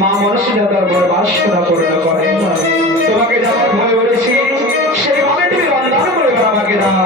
মা মনসা তার বরবাস করা পূর্ণ করে। তোমাকে যেমন ভাবে বলেছি সেইভাবে তুমি বন্ধন করে আমাকে দাও।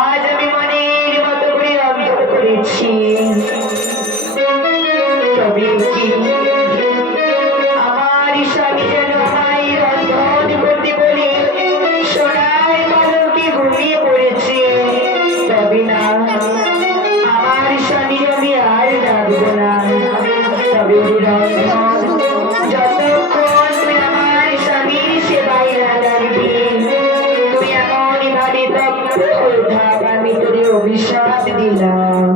আজ আমি মনের মতো করে অন্তর করেছি, তবে কি আমার স্বামী যেন আমায় রন্ধন করতে বলে সোনার পালকে ঘুমিয়ে পড়েছে। তবে না, আমার স্বামী আমি আর ডাকবো না। তবে রন্ধন যতক্ষণ তুমি আমার স্বামীর সেবায় না ডাকবে, তুমি এমনই ভাবে তত্ত্ব থাক, আমি তোরে অভিশাপ দিলাম।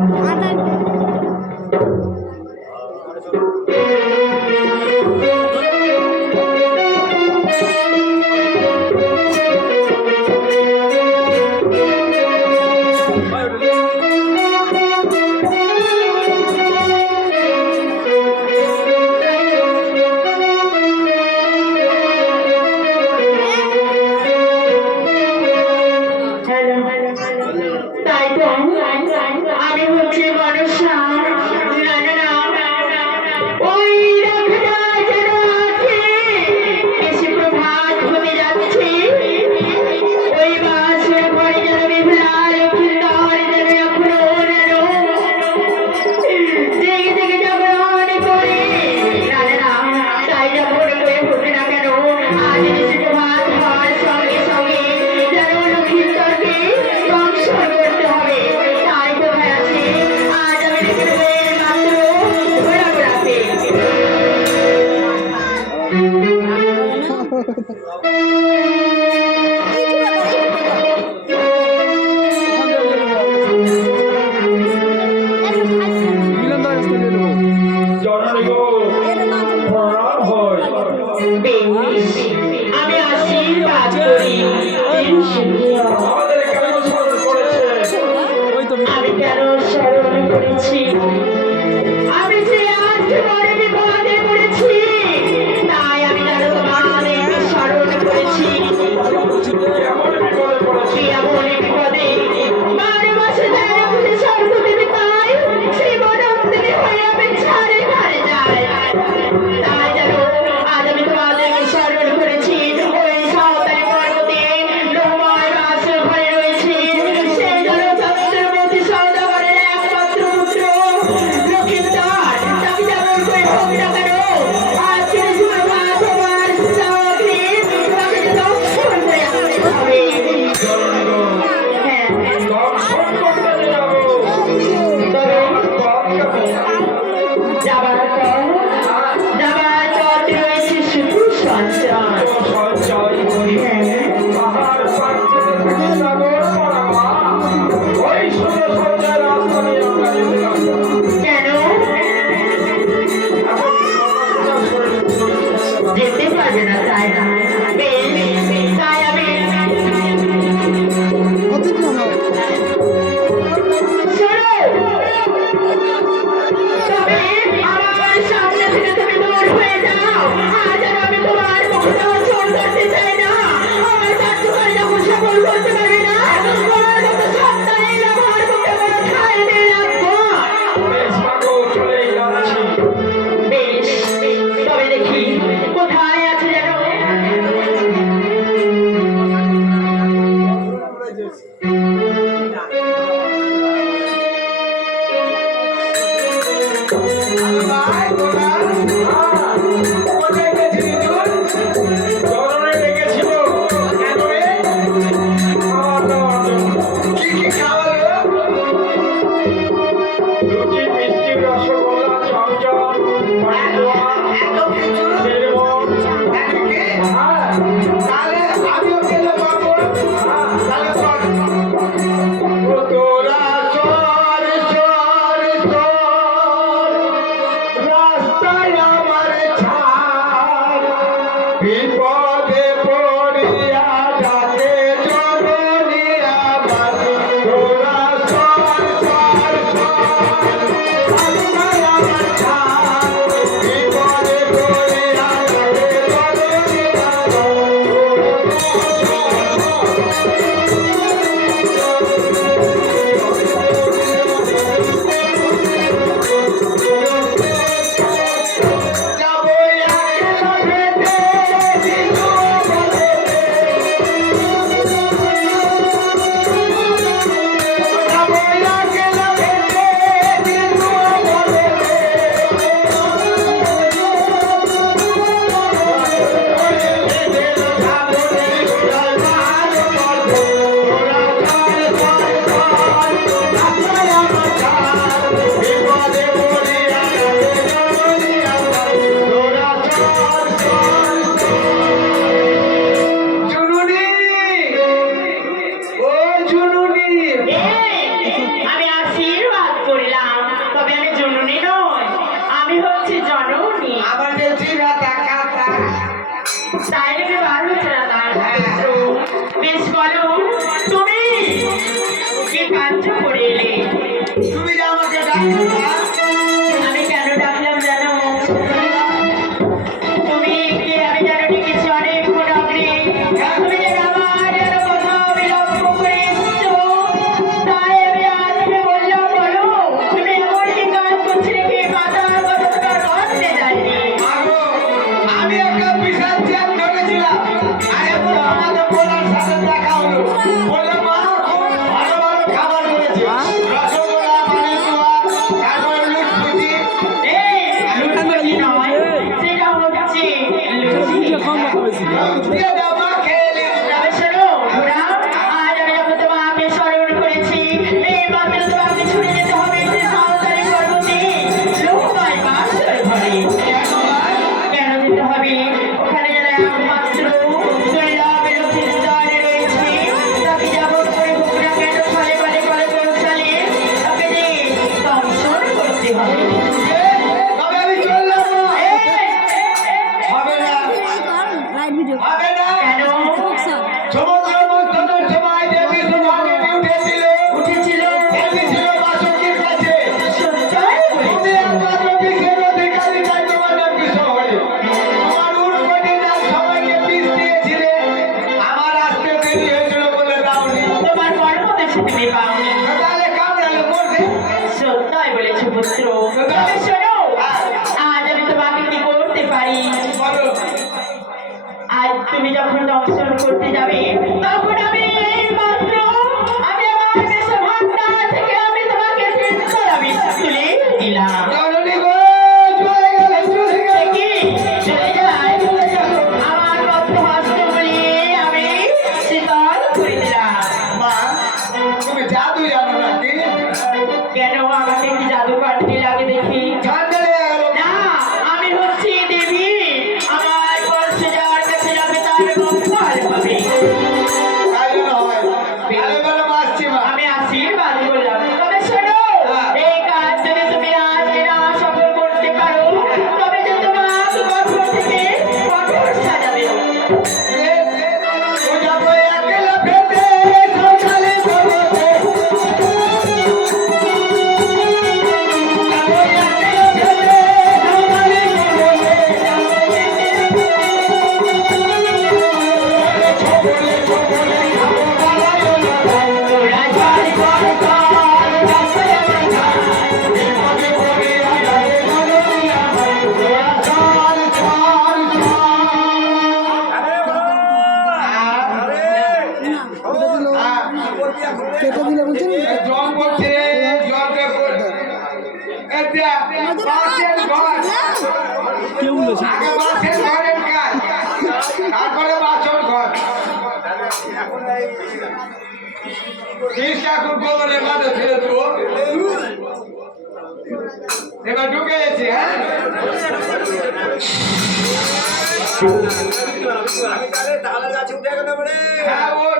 তাই তো আমি হচ্ছে মনসা। না না না, ওই রাখাটা যেন আছে, এসে প্রভাত হতে যাচ্ছে। ওই বাসের ঘরে যেন বিভ্রাট সুন্দর যেন এখনো যেন জেগে জেগে জাগরণ করে। না না না, তাই যখন করে হোক না কেন, আজ এসে প্রভাত হওয়ার সঙ্গে সঙ্গে যেন লক্ষ্মীন্দরকে ধ্বংস করতে হবে। তাই তো আছে, আজ আমি রেখে দেবো মাত্র ঘোরাঘোরাতে। আমি আশীর্বাদ করি, আমি কেন স্মরণ করেছি, আমি যে আজ বড় বিপদে পড়েছি, তাই আমি যেন তোমাদেরকে স্মরণ করেছি। এমন বিপদে 12 মাসে যারা খুঁজে স্বর্গ দেবে পাই, সেই বরং দেবে হয়ে আমি ছাড়ে ঘরে যায়। তাই যেন আজ আমি তোমাদেরকে স্মরণ করেছি। তাহলে আমিও গেলে পাবো। তাহলে চল। ও তোরা চল চল চল, রাস্তায় আমার ছাড়, বিপদে পড়িয়া যাতে জননী আমার। তোরা চল চল চল, রাস্তায় আমার ছাড়, বিপদে পড়িয়া যাতে জননী যাবো একলা পেটে দিল বলে, যাবো একলা পেটে দিল বলে, আমি আশীর্বাদ করলাম, তবে আমি জননী নই, আমি হচ্ছে জননী। তাই নাকি বার হচ্ছে না তার? বেশ বলো, তুমি কি কার্য করে এলে? তুমি যে আমাকে ডাকো না, আমি কেন ডাকলাম জানো? তুমি কে আমি জানো ডেকেছি অনেকক্ষণ অগ্নি। তুমি যে আমার যেন কোথাও বিলম্ব করে এসছো, তাই আমি আজকে বললাম বলো, তুমি এমন কি কাজ করছিলে কি মাথা কথা তোমার বসতে যায়নি? মাগো, আমি একটা বিশাল চ্যাপ ধরেছিলাম, আর এখন আমাদের বোনার সাথে দেখা হলো। বললো, মা খুব ভালো ভালো খাবার করেছে, রসগোল্লা, পানিপুয়া, তারপরে লুচি। এই, লুচি নয়, সেটা হচ্ছে লুচি। দিয়ে দাও মা, খেয়ে নিস। তবে শোনো, ঘোড়া, আজ আমি যখন তোমাকে স্মরণ করেছি, এই মাত্র তোমাকে ছুটে যেতে হবে সে সাঁওতালি পর্বতে লোকমায় বাসর ঘরে। কেন যেতে হবে? ওখানে যেন একমাত্র শৈলাবের লক্ষ্মীদ্বারে রয়েছে, তাকে যাবত করে হোক না কেন ফলে ফলে ফলে পৌঁছালে তাকে যে দংশন করতে হবে। তবে আমি চললাম না। এই, হবে না, লাইভ ভিডিও হবে না। কেন সমুদ্র মন্থনের সময় দেবী সুধাদেবী উঠেছিল, উঠেছিল? এসেছিল বাসুকীর কাছে। সত্যই বলেছে। তুমি একমাত্র বিষের অধিকারী, তাই তোমার নাম বিষ হলে। তোমার উটকটি নাম সবাইকে বিষ দিয়েছিলে, আমার আসতে দেরি হয়েছিল বলে দাওনি। তোমার কর্ম বেশি তুমি পাওনি। তাহলে কামড়ালে মরবে। সত্যই বলেছো পুত্র। তবে শোনো, আজ আমি তোমাকে কি করতে পারি? বলো। আজ তুমি যখন দংশন করতে যাবে, তখন আমি এই মাত্র আমি আমার দেশভান্ডার থেকে আমি তোমাকে তিনতলা বিষ তুলে দিলাম। জননী গো, চলে গেলে চলে গেলে। কি চলে যায়? আমার পত্র হস্ত বলিয়ে আমি শীতল করে দিলাম। মা, তুমি জাদু জানো নাকি? কেন আমাকে কি জাদু কাটতে লাগে দেখি? ঠান্ডা লেগে গেল। না, আমি হচ্ছি দেবী। আমার পরশে যাওয়ার কাছে যাবে তার মঙ্গল হবে। তাই যেন হয়। তাহলে বলো বাসছি মা। আমি আশীর্বাদ করলাম। তবে শোনো, এই কাজ যদি তুমি আজ না সফল করতে পারো, তবে যে তোমার কঠোর থেকে কঠোর সাজাবে। যাবো একলা পেটে সকালে পড়তে, যাবো একলা পেটে সকালে পড়তে, ছবলে খাবো বাড়ায় না। তোরা চল চল চল, রাস্তায় আমার ঘাট। বিপদে পড়িয়া যাবে জননী আমার। তোরা চল চল চল। কেটে দিলে বলছেন জল পড়ছে, জলকে পড়ছে। এটা বাসের ঘর। কেউ বলেছে আগে বাসের ঘরের কাজ, তারপরে বাসর ঘর। এখন গোবরের মাঝে ফেলে দেবো। এবার ঢুকে গেছি হ্যাঁ হ্যাঁ ওর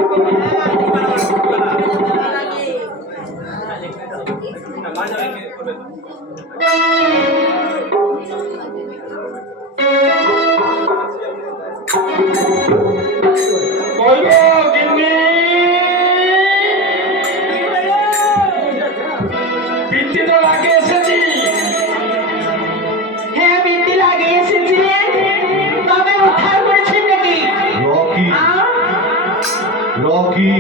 বলবো গিন্নি বৃত্তি তো লাগে এসেছি হ্যাঁ বৃত্তি লাগিয়ে এসেছি তবে উদ্ধার করেছেন নাকি রকি রকি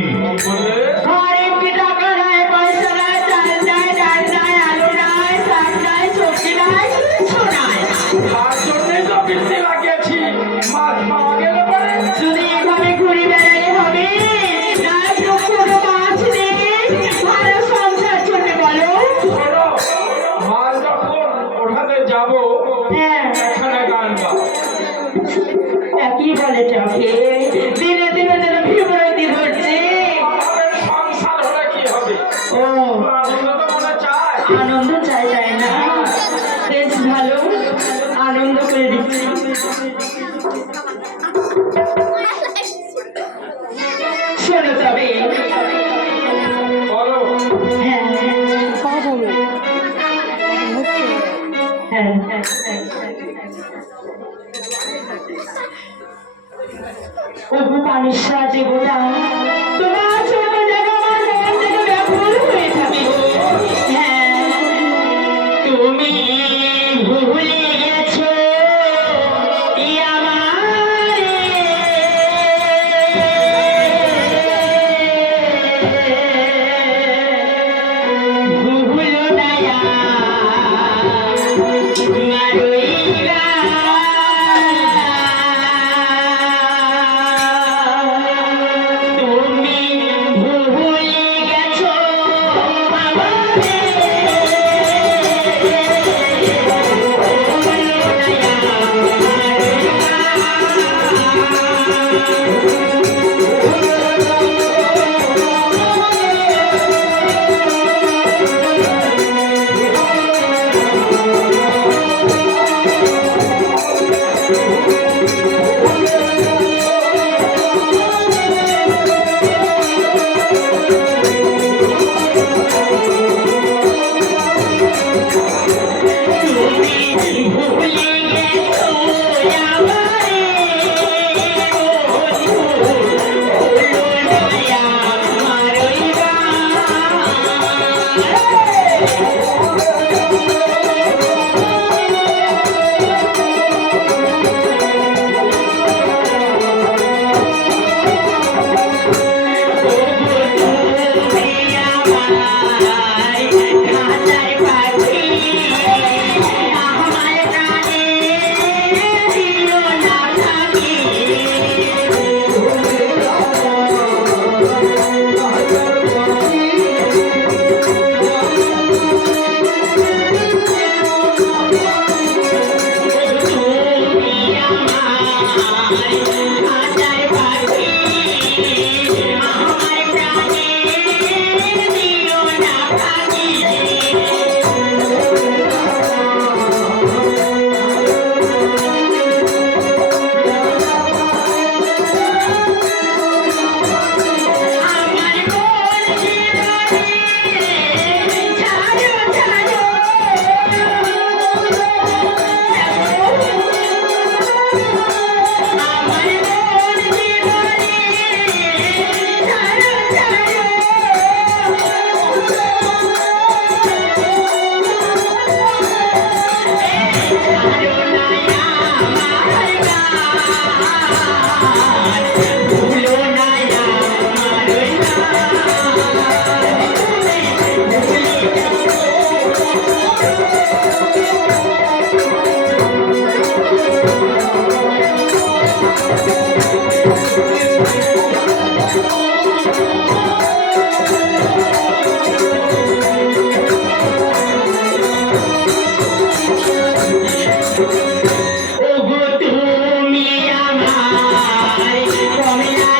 বললে ঘরে একটি টাকা নাই পয়সা নাই চাল নাই ডাল নাই আলু নাই শাক নাই সবজি নাই কিছু নাই তার জন্যই তো বৃত্তি লাগিয়েছি মাছ পাওয়া গেলে পরে শুধু এইভাবে ঘুরে বেড়ালে হবে না একটু কোনো মাছ নেই ভালো সংসার চলবে বলো শোনো মাছ যখন ওঠাতে যাবো হ্যাঁ এখানে গান গাও কি বলে চোখে দিনে দিনে যেন বিভ্রান্তি ঘটছে আমাদের সংসার হলে কি হবে ও আনন্দ তো মনে চায় আনন্দ চাই তাই না বেশ ভালো আনন্দ করে দিচ্ছি শোনো তবে বলো হ্যাঁ পাপ হবে হ্যাঁ ওগো পানিশ্বর দেবতা তোমার ছোট জায়গা আমার মন থেকে ব্যাকুল হয়ে থাকে গো। হ্যাঁ তুমি ভুলে গেছো ই আমারে ভুলো দয়া তোমার তুমি ভুলে গেছো আমারে তুমি ভুলে গেছো আমারে ওগো তুমি আমার কমলা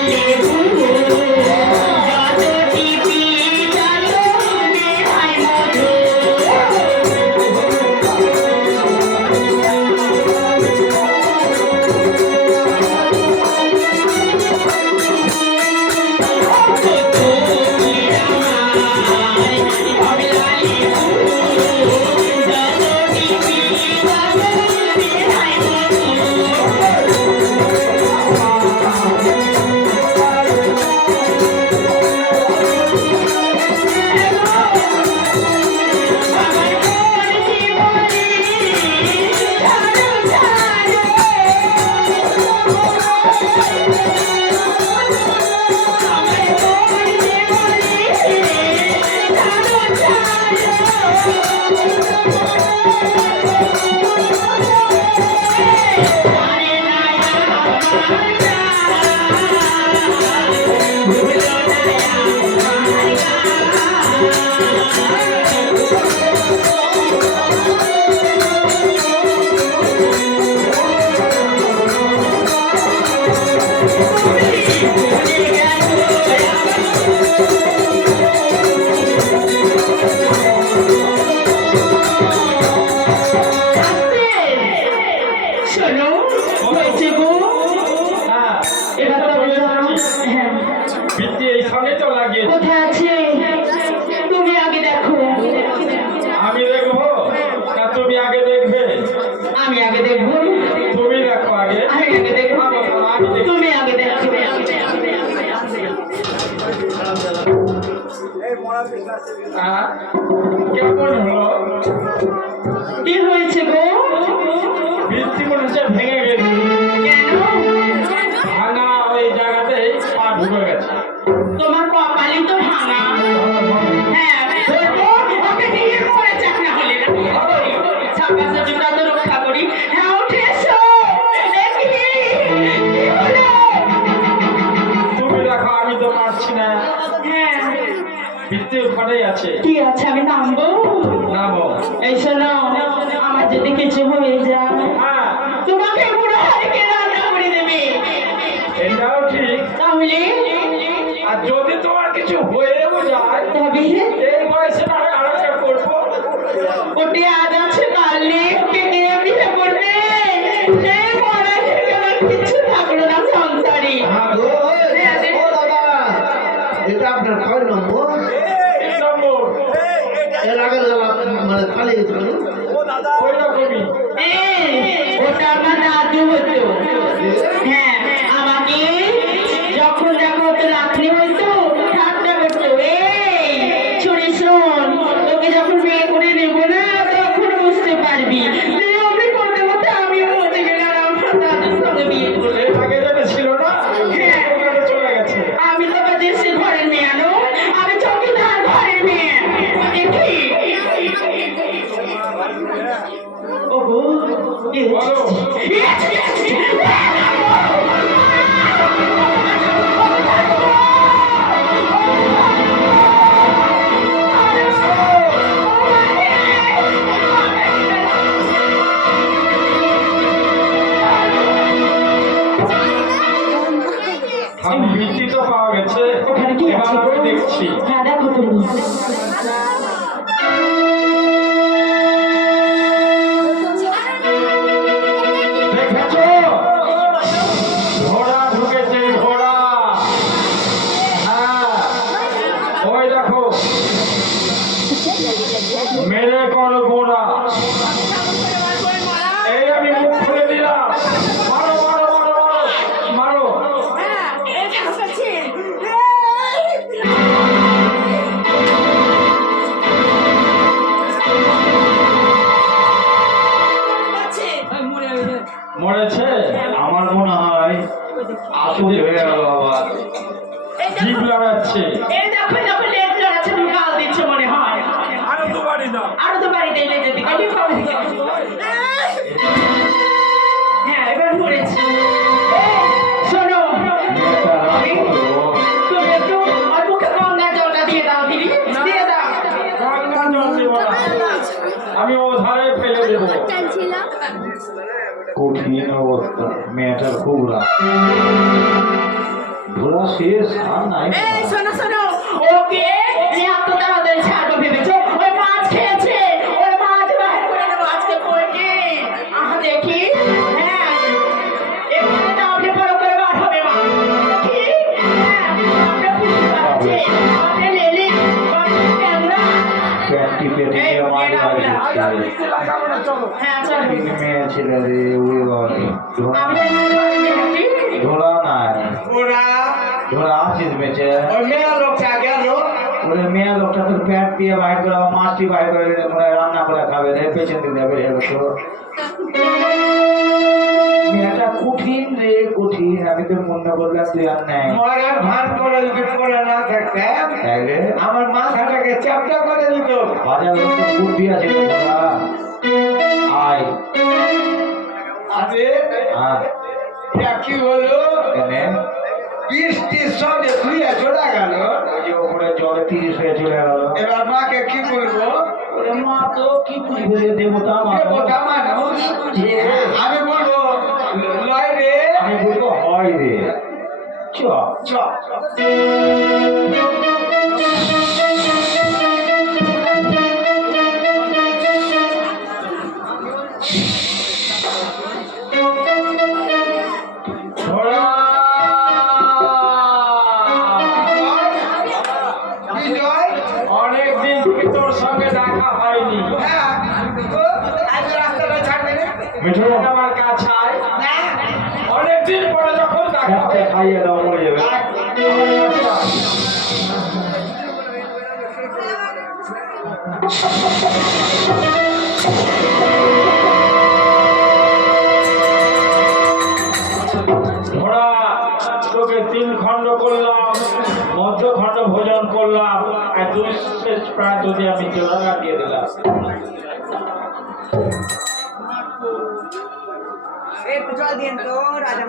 শোনো হয়েছে গো হ্যাঁ এবার তো হ্যাঁ ভিত্তি এইখানে তো লাগিয়েছে। কোথায় আছে তুমি আগে দেখো আমি দেখবো না তুমি আগে দেখবে? আমি আগে দেখবো তুমি দেখো আগে। আমি আগে দেখবো আমি দেখবো। তুমি আগে দেখো হ্যাঁ? কেমন হলো? কি হয়েছে গো ভিত্তি মনে হচ্ছে ভেঙে গেছে। কেন ভাঙা ওই জায়গাতেই পা ঢুকে গেছে। তোমার কপালই তো ভাঙা হ্যাঁ বলবো ওকে নিয়ে পড়ে যাক না হলে না ছাপা সজিটা তো রক্ষা করি হ্যাঁ উঠে এসো দেখি কি হলো তুমি দেখো আমি তো পারছি না। হ্যাঁ ভিত্তি ওখানেই আছে। কি আছে আমি নামবো নামো। এই শোনো আমার যদি কিছু হয়ে যায় হ্যাঁ তোমাকে পুরো হারিকে রান্না করে দেবে এটাও ঠিক। তাহলে আর যদি তোমার কিছু হয়েও যায় তবে এই বয়সে না হয় আরেকটা করবো। ওটি আজ আছে কাল নেই ওকে নিয়ে বিয়ে করবে এই মরা থেকে আমার কিছু থাকলো না সংসারে এটা আপনার কয় নম্বর? এই নম্বর এর আগে মানে খালি গেছে কেন? ওই রকমই। ওটা আমার দাদু হতো হ্যাঁ আমাকে যখন যখন তো রাত্রি হইতো ঠান্ডা করতো এই ছুরি শোন তোকে যখন বিয়ে করে নেবো না তখন বুঝতে পারবি আমি করতে করতে আমিও মরে গেলাম আমার দাদুর সঙ্গে বিয়ে করে এর আগে যেটা ছিল না হ্যাঁ। ওখানে চলে গেছে। আমি তো দেশে ঘরের মেয়ে আনো আমি চৌকিদার ঘরের মেয়ে দেখি ওগো বলো। আমি ভিত্তি তো পাওয়া গেছে। ওখানে কি এবার আছে আমি দেখছি। হ্যাঁ দেখো তুমি দেখেছো? ঘোড়া ঢুকেছে, ঘোড়া। হ্যাঁ, ওই দেখো মেরে করো ঘোড়া। এই আমি মুখ খুলে দিলাম। মারো মারো মারো মারো মারো। মরেছে? আমার মনে হয় আসলে হয়ে গেল বাবা। জিভ লাগাচ্ছে। এই দেখো দেখো লেজ লড়াচ্ছে তুমি গাল দিচ্ছ মনে হয় আরো দুবারই দাও। আরো তো বাড়িতে লেজে দিকে আমি খাওয়া দিকে হ্যাঁ এবার মরেছে শোনো তুমি একটু ওর মুখে গঙ্গা জলটা দিয়ে দাও দিদি দিয়ে দাও গঙ্গা জল দেবো না। আমি ও ধারে ফেলে দেবো। কঠিন অবস্থা, মেয়েটার খুব রাগ। ঘোড়া শেষ আর নাই। এই শোনো শোনো ওকে এত তাড়াতাড়ি ছাড়বো ভেবেছো ওই মাছ খেয়েছে ওই মাছ বাহির করে দেবো আজকে পড়ে আহা দেখি হ্যাঁ এখানে তো আপনি বড় করে বার হবে মা দেখি হ্যাঁ আপনি বুঝতে পারছে আপনি লেলি ক্যামেরা প্যান্টি পেটে এই দিয়ে মারি মারি মেয়েটা দিচ্ছে। হ্যাঁ চলো তিন মেয়ে ছেলে রে, উড়ে বাবারে। আমি ঘোড়া নাই, ওরা ঘোড়া আসিস বেঁচে। ওই মেয়ে লোকটা গেল। ওরে মেয়ে লোকটা তোর প্যাট দিয়ে বাইর করে মাছটি বাইর করে মনে হয় রান্না করে খাবে রে, পেছন দিকে যাবে রে তো। মেয়েটা কঠিন রে কঠিন, আমি তোর মনে করলাম তুই আর নেই। মরার ভান করে যদি পড়ে না থাকতে রে আমার মাথাটাকে চাপটা করে দিত। বাজার লোকটা বুদ্ধি আছে রে ঘোড়া। আয় আরে হ্যাঁ এটা কি হলো? এনে বৃষ্টির সঙ্গে ধুয়ে চলে গেল। ওই যে ওপরে জলে 30 হয়ে চলে গেল। এবার মাকে কি বলবো? ওরে মা তো কি বুঝবে রে, দেবতা মা তো। দেবতা মানুষ। আমি বলবো লয় রে। আমি বলবো হয় রে। চ চ ঘোড়া বিজয় অনেকদিন থেকে তোর সঙ্গে দেখা হয়নি। হ্যাঁ তো আজ রাস্তাটা ছাড়বে না মিঠু আমার কাছে আয়। না অনেকদিন পরে যখন দেখা হয় খাইয়ে দাও মরে যাবে। ঘোড়া তোকে 3 খণ্ড করলাম, মধ্য খণ্ড ভোজন করলাম, আর 2 শেষ প্রাণ যদি আমি জোড়া দিয়ে দিলাম। একটু জল দিন তো রাজা।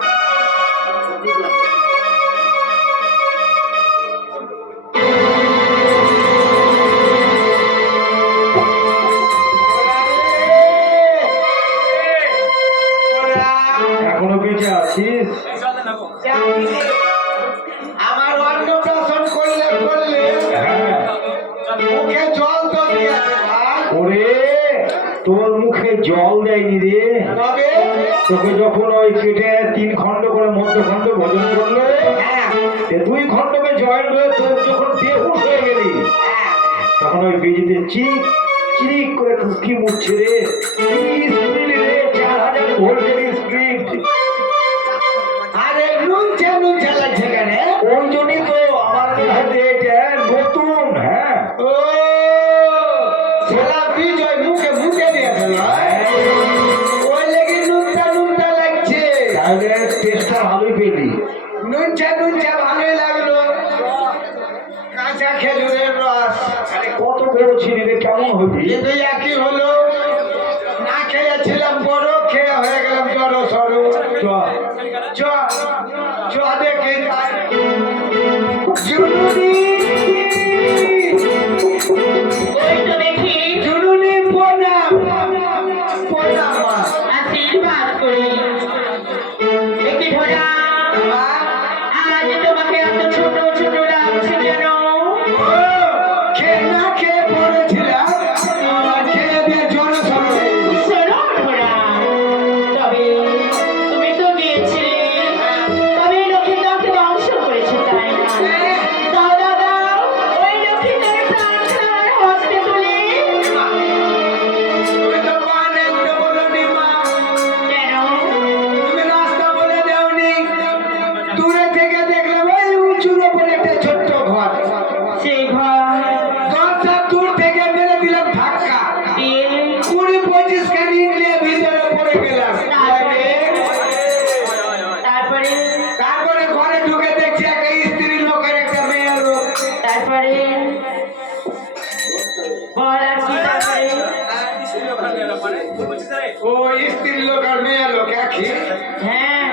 এখনো বেঁচে আছিস? আমার অন্নপ্রাশন করলে হ্যাঁ। মুখে জল তো দিয়েছে ভাই ওরে তোর মুখে জল দেয়নি রে, তবে তোকে যখন ওই কেটে 3 খণ্ড করে মধ্য খণ্ড ভোজন করলো, হ্যাঁ 2 খণ্ডকে জয়েন হয়ে তোর যখন বেহুশ হয়ে গেলি, তখন ওই বেজিতে চিক চিক করে টুকি মুছছে রে। স্পিড রে, 4000 ভোল্টের স্পিড। আরে নুন চালাচ্ছে কেন ওই জন্যই তো আমার হাতে এটা নতুন। হ্যাঁ ও ছেলা বিজয় মুখে মুখে দিয়েছে ওই লেগে নুনটা লাগছে তাহলে টেস্টটা ভালোই পেলি। নুনচা ভালোই লাগলো কাঁচা খেজুরের রস আরে কত করেছিলি রে, কেমন হবি? কিন্তু একই হলো না খেয়েছিলাম বড় খেয়ে হয়ে গেলাম জড়ো সরো চ চ দেখে জুনুনি ওই তো দেখি জুনুনি প্রণাম প্রণাম মা। আশীর্বাদ করি। দেখি ঘোড়া, মা, আজ তোমাকে এত ছোট ছোট লাগছে কেন? ও, খেয়ে না খেয়ে পড়েছিলাম আবার খেয়ে দিয়ে জড়ো সরো হয়ে গেছি। শোনো ঘোড়া, তবে তুমি তো গিয়েছিলে, তবে লক্ষ্মীদাকে ধ্বংস করেছো তাই না? দাও দাও দাও, ওই লক্ষ্মীদার প্রাণটা আমার হস্তে তুলে। তুমি তো পানে বলনি মা কেন? তুমি রাস্তা বলে দেওনি দূরে থেকে দেখলাম ওই উঁচুর ওপরে একটা ছোট্ট ঘর সেই ঘর দরজা দূর থেকে মেরে দিলাম ধাক্কা দিয়ে 20-25 খানি নিয়ে ভিতরে পড়ে গেলাম তারপরে তারপরে ঘরে ঢুকে দেখছি একটা স্ত্রী লোকের একটা মেয়ে লোক তারপরে বল আর কি তারপরে? ও স্ত্রী লোক আর মেয়ে লোক একই হ্যাঁ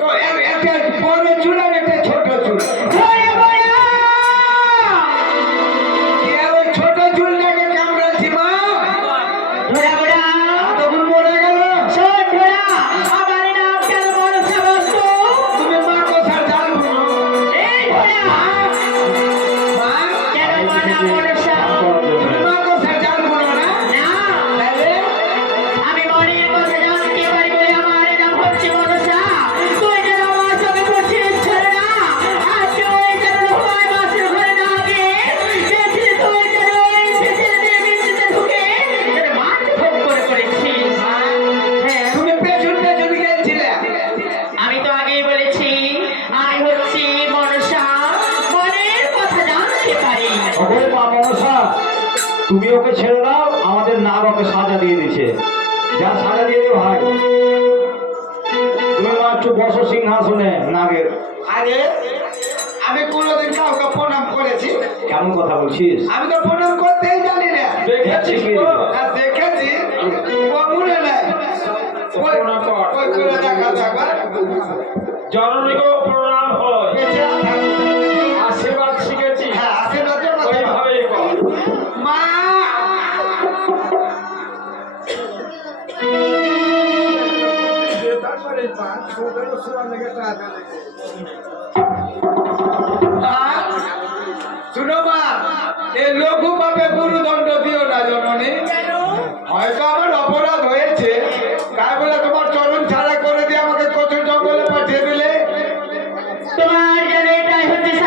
তো একটা বড় চুল আর একটা ছোট চুল ঘোড়া ঘোড়া কে ওই ছোট চুলটাকে কামড়াচ্ছি মা ঘোড়া ঘোড়া তখন মরে গেল শোন ঘোড়া, আমার নাম কেন বড় সাহস তো? তুমি মা কোথায় জানবো এই ঘোড়া, মা কেন আমার নাম বড় সাহস? তুমি মা কোথায় জানবো না না, তাহলে আমি মনের কথা জানতে পারি বলে আমার নাম হচ্ছে মনসা। তুই যেন আমার সঙ্গে করছিস ছেলে না, আর তুই যেন লোহার বাসের ঘরে না গিয়ে দেখছিস তুই যেন ওই ছেলেদের বিচিতে ঢুকে যেন মারতে ভোগ করেছিস। হ্যাঁ, তুমি পেছন গেছিলে আমি তো আগেই বলেছি আমি হচ্ছি মনসা, মনের কথা জানতে পারি। ওরে মা মনসা, তুমি ওকে ছেড়ে দাও, আমাদের নাগ ওকে সাজা দিয়ে দিছে। যা সাজা দিয়ে দে ভাই। তুমি মাত্র বসো সিংহাসনে নাগের। আরে আমি কোনোদিন কাউকে প্রণাম করেছি কেমন কথা বলছিস? আমি তো প্রণাম করতেই জানি না দেখেছিস কি? আর দেখেছি ও মনে নাই প্রণাম কর। ওই করে দেখা যাক জননীকেও প্রণাম হয়, বেঁচে থাক। আশীর্বাদ শিখেছি, হ্যাঁ আশীর্বাদ করো তো। ওইভাবেই কর। মা তারপরে পা ছোট ছোট লেগে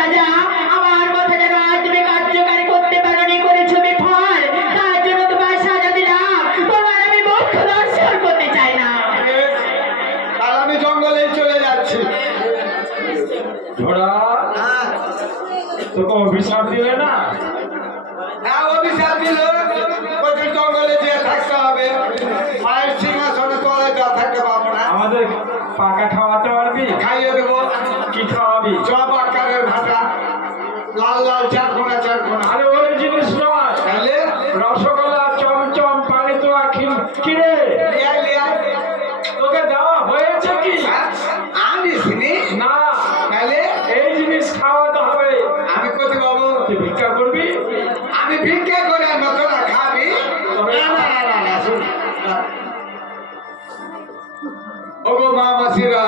রাজা আমার কথা যেন আজ তুমি কার্যকারী করতে পারোনি, করেছো বিফল। তার জন্য তোমার সাজা দিলাম, তোমার আমি মুখ দর্শন করতে চাই না। আর আমি জঙ্গলেই চলে যাচ্ছি। ঝোড়া তোকে অভিশাপ দিলে না? হ্যাঁ, অভিশাপ দিল, বলছে জঙ্গলে যেয়ে থাকতে হবে, মায়ের সিংহাসনে তলায় যা থাকতে পারবো না। আমাদের পাকা খাওয়াতে পারবি? খাইয়ে দেবো। কি খাওয়াবি? চপ আকারের ভাষা, লাল লাল চারকোনা চারকোনা। আরে ওই জিনিস নয়, তাহলে রসগোল্লা, চমচম, পানিতুয়া, কিরে লিয়াই লিয়াই। তোকে দেওয়া হয়েছে কি? হ্যাঁ, আমি শুনি না, তাহলে এই জিনিস খাওয়াতে হবে। আমি কোথায় পাবো? তুই ভিক্ষা করবি? আমি ভিক্ষা করে আনবো, তোরা খাবি? না না না না না, শুন না। ওগো মা মাসিরা,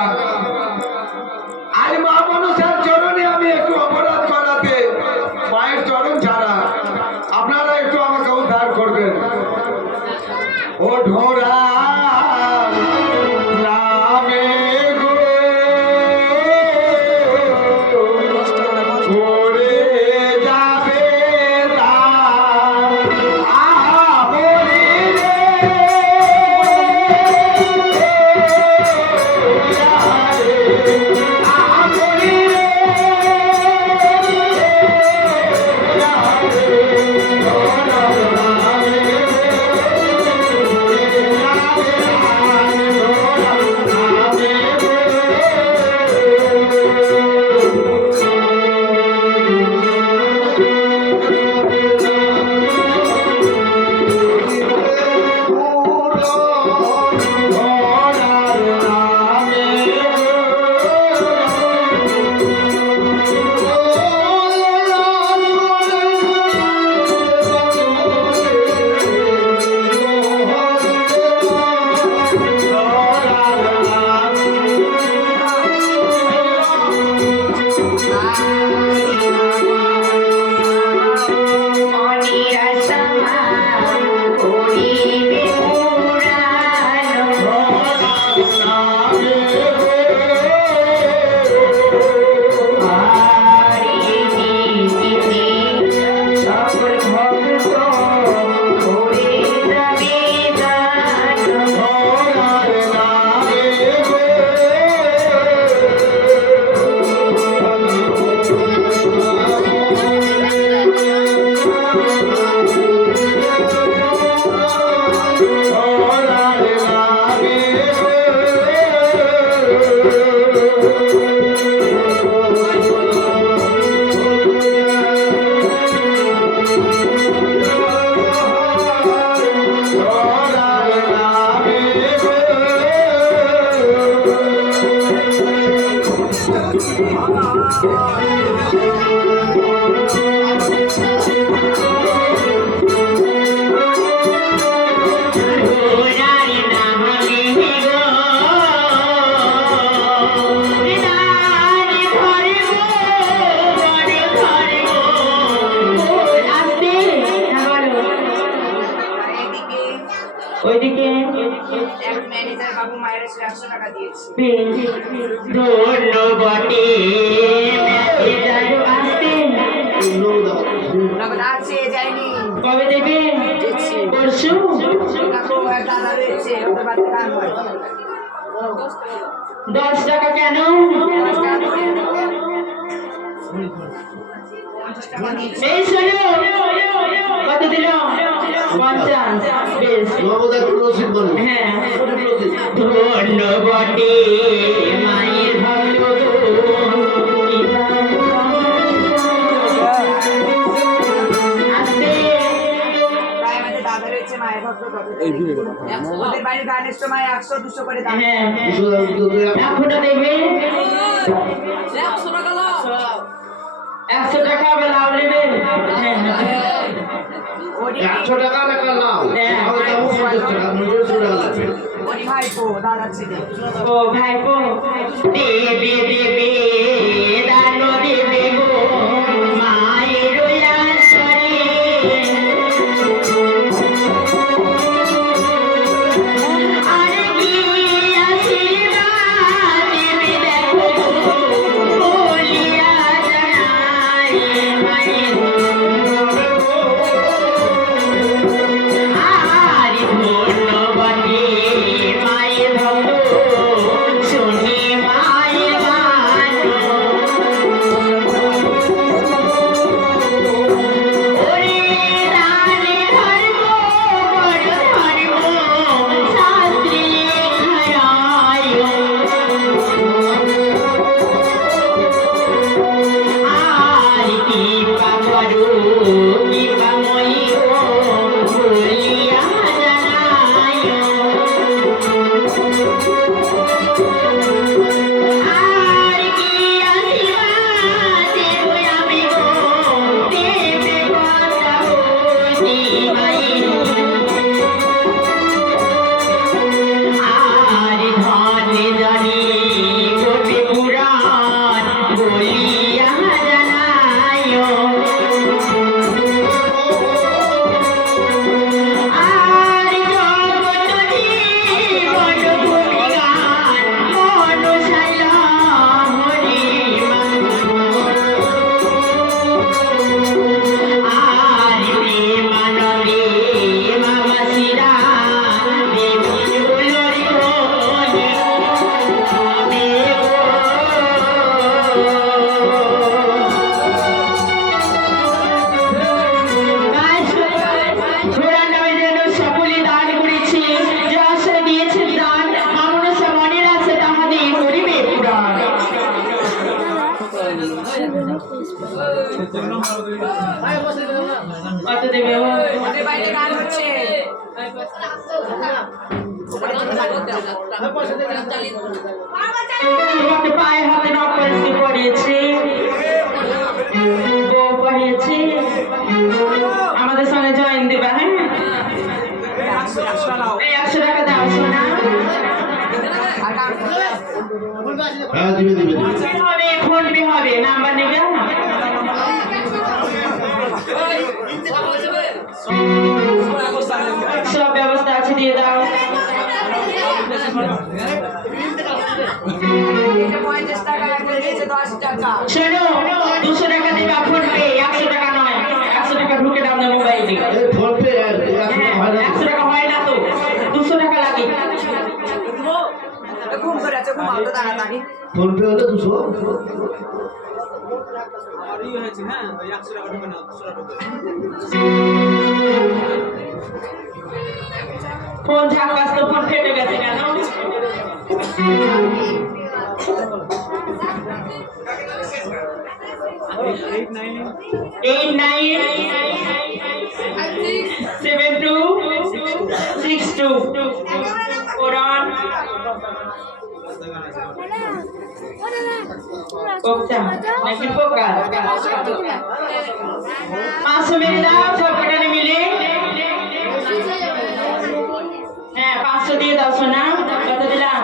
আজ মা মানুষের চরণে আমি একটু অপরাধ করাতে, মায়ের চরণ ছাড়া আপনারা একটু আমাকে উদ্ধার করবেন। ও ঢোরা নামে গো ঘুরে যাবে আহরি রে, আহরি রে, মনিরা সমা করিবে পুরানো, হারিয়ে সকল ভক্ত করে যাবে দান। ঘোড়ার নামে গো রানী ঘরে গো, বনে ঘরে গো। আসতে বলো ওইদিকে ম্যানেজার বাবু মায়ের 100 টাকা দিয়েছে। ধন্য বটে ম্যানেজার আসতে। নগদ আছে যায়নি। কবে দেবে? পরশু? দেখো এক দাদা রয়েছে, ওদের বাড়িতে কাজ হয়। 10 টাকা কেন? 50 টাকা দিয়েছে। এই শোনো, কত দিল? 50। বেশ, হ্যাঁ। ধন্য বটে মায়ের ভালো আসতে। প্রায় আমাদের দাদা রয়েছে মায়ের ভক্ত কত ওদের বাড়ির গার্নিশ তো মায়ের 100-200 করে দাম। হ্যাঁ, এখনো দেবে 100 টাকা লাও। 100 টাকা হবে, লাভ নেবে। হ্যাঁ, ওরি ভাইপো দাদা ছেলে। ও ভাইপো দেবে দেবে দান দেবে গো মায়ের আশ্রয়ে। আরে কি আশীর্বাদ দেবে দেখো বলিয়া জানা। কত দেবে ও? ওদের বাইরে গান হচ্ছে তোমাকে পায়ে হাতে নকশি পড়িয়েছি, বউ পড়িয়েছি, আমাদের সঙ্গে জয়েন দিবা। হ্যাঁ, এই 100 টাকা দাও সোনা। হ্যাঁ দিবে দিবে দিবে হবে ফোন পে হবে, নাম্বার নেবে না? সব ব্যবস্থা আছে, দিয়ে দাও। এটা 50 টাকা, একটা দিয়েছে 10 টাকা। শোনো, 200 টাকা দিবা ফোন পে, 100 টাকা নয়। 100 টাকা ঢুকে দাও না মোবাইলে। এই ফোন পে 100 টাকা হয় না তো, 200 টাকা লাগে। ঘুম করে আছে, ঘুমাও তো তাড়াতাড়ি। ফোন পে হলে 200 ফোন ঝাঁকাস তো ফোন ফেটে গেছে কেন? Eight nine 7262 Quran Kokta naiki poka 500 মেরে দাও, সব কটানে মিলে। হ্যাঁ 500 দিয়ে দাও সোনা। কত দিলাম?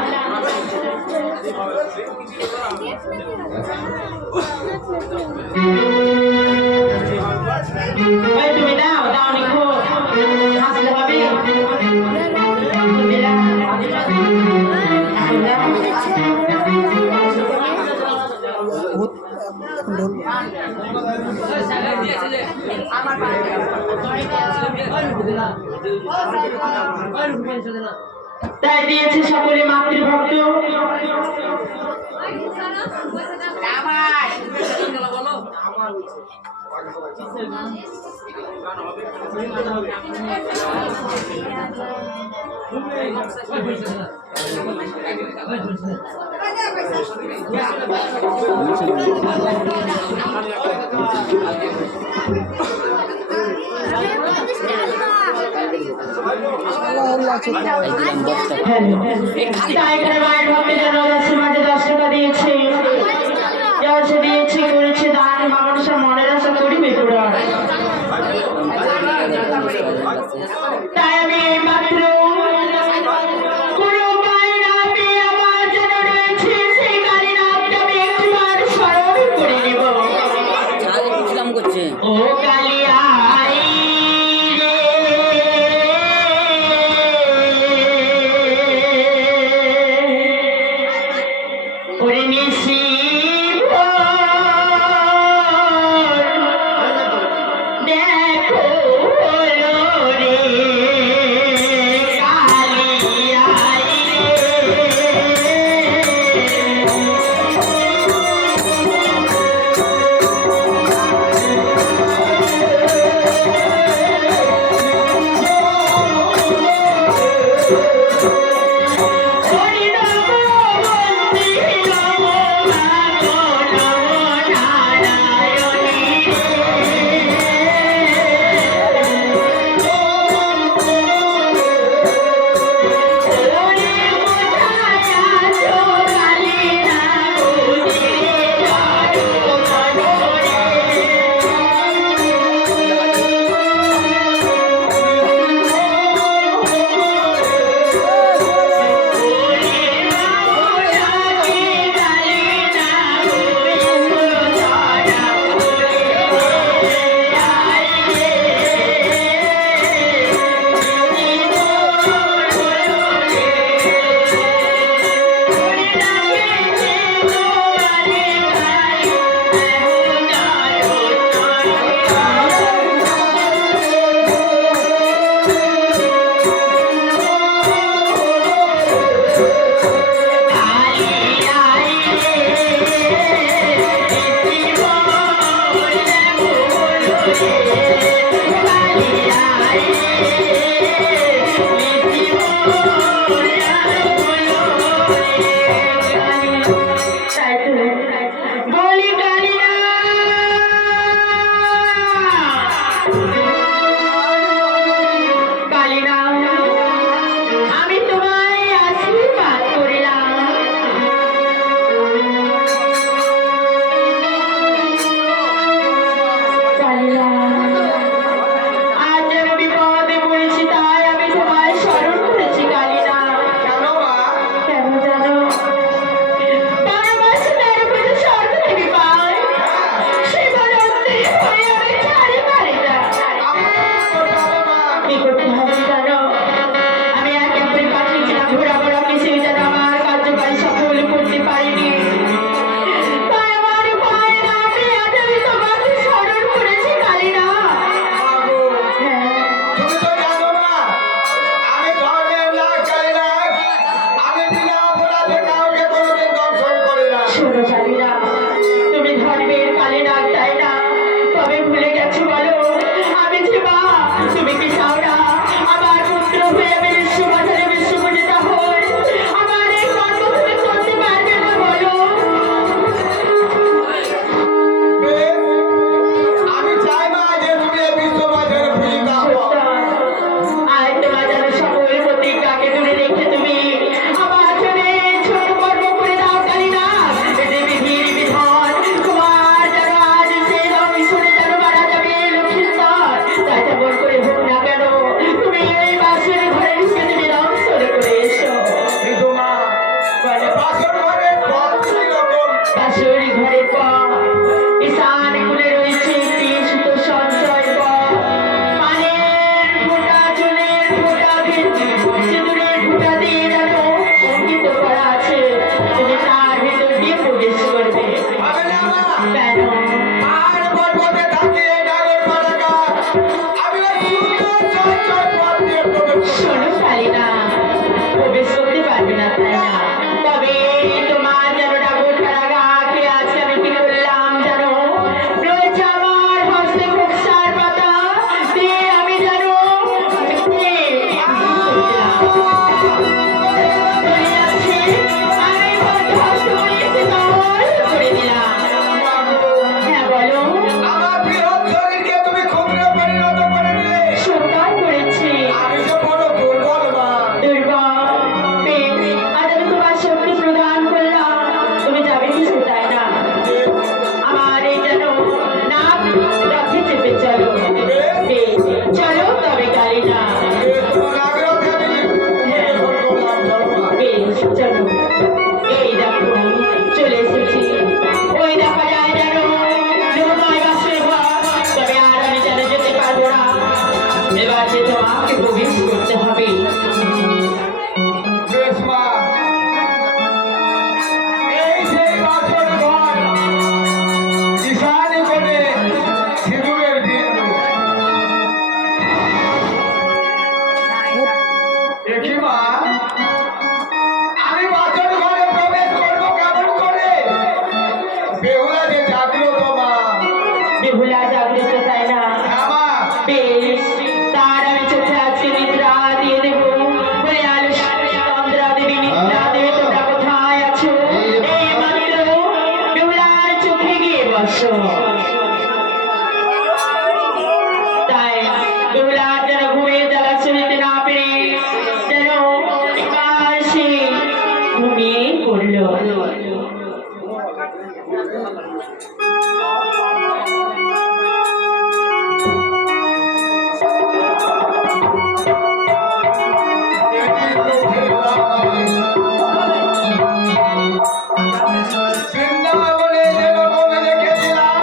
ওই তুমি দাও, দাও নিখো, হাসলে হবে। কত দিলাম? এখন দাও। আমার বাড়ি তাই দিয়েছে সকলে মাতৃভক্ত। তাই এখানে মায়ের ভক্তদের রোজার মাঝে 10 টাকা দিয়েছে, দিয়েছে, করেছে দান। মা মানুষের মনের আশা করিবে পূরণ। তাই আমি এই মাত্র কোনো উপায় না পেয়ে আমার যেন রয়েছে সেই কালী নামটা আমি একবার স্মরণ করে নেব। ও কালিয়া ওরে নিশি কেন আর পর্বতে থাকে ডালের পাড়াগা আমি ওই সুন্দর চঞ্চল পথ দিয়ে প্রবেশ করব। শোনো কালিনা, প্রবেশ করতে পারবে না তাই না? তবে তোমার যেন ডাগর কারাগারকে আজকে আমি কি করলাম জানো? রয়েছে আমার হস্তে বক্সার পাতা দিয়ে আমি জানো আমি হস্ত বলিয়েছি করে দিলাম। হ্যাঁ বলো, আমার বৃহৎ শরীরকে তুমি ক্ষুদ্র পরিণত করে দিলে। সরকার করেছি আমি যে বড় দুর্বল মা। দুর্গা বেশ, আজ আমি তোমার শক্তি প্রদান করলাম, তুমি যাবে কিছু তাই না? আমার এই যেন নাক রথে চেপে চলো। বেশ, চলো তবে কালিনা। তোমার আগ্রহকে আমি পরিবেশন করলাম, চলো মা। বেশ, চলো। এই দেখো চলে এসেছি। ওই দেখা যায় যেন নয় মাসের ঘর, তবে আর আমি যেন যেতে পারবো না। এবার যে তোমাকে প্রবেশ করতে হবে। বেশ মা। এই সেই বাসর ঘর, ঈশানী কোণে সিঁদুরের বিন্দু। দেখি মা, আমি বাসর ঘরে প্রবেশ করবো কেমন করে? বেহুলা যে জাগ্রত মা। বেহুলা জাগ্রত তাই না? হ্যাঁ মা। বেশ, তার আমি চোখে আজকে নিদ্রা দিয়ে দেবো। বলে আলো তন্দ্রা দেবী, নিদ্রা দেবী, তোমরা কোথায় আছো? এই মাত্র বেহুলার চোখে গিয়ে বসো। তাই বেহুলার যেন ঘুমিয়ে জ্বালা শুনিতে না পেরে যেন এবার সে ঘুমিয়ে পড়লো। বৃন্দাবনে যেরকম দেখেছিলাম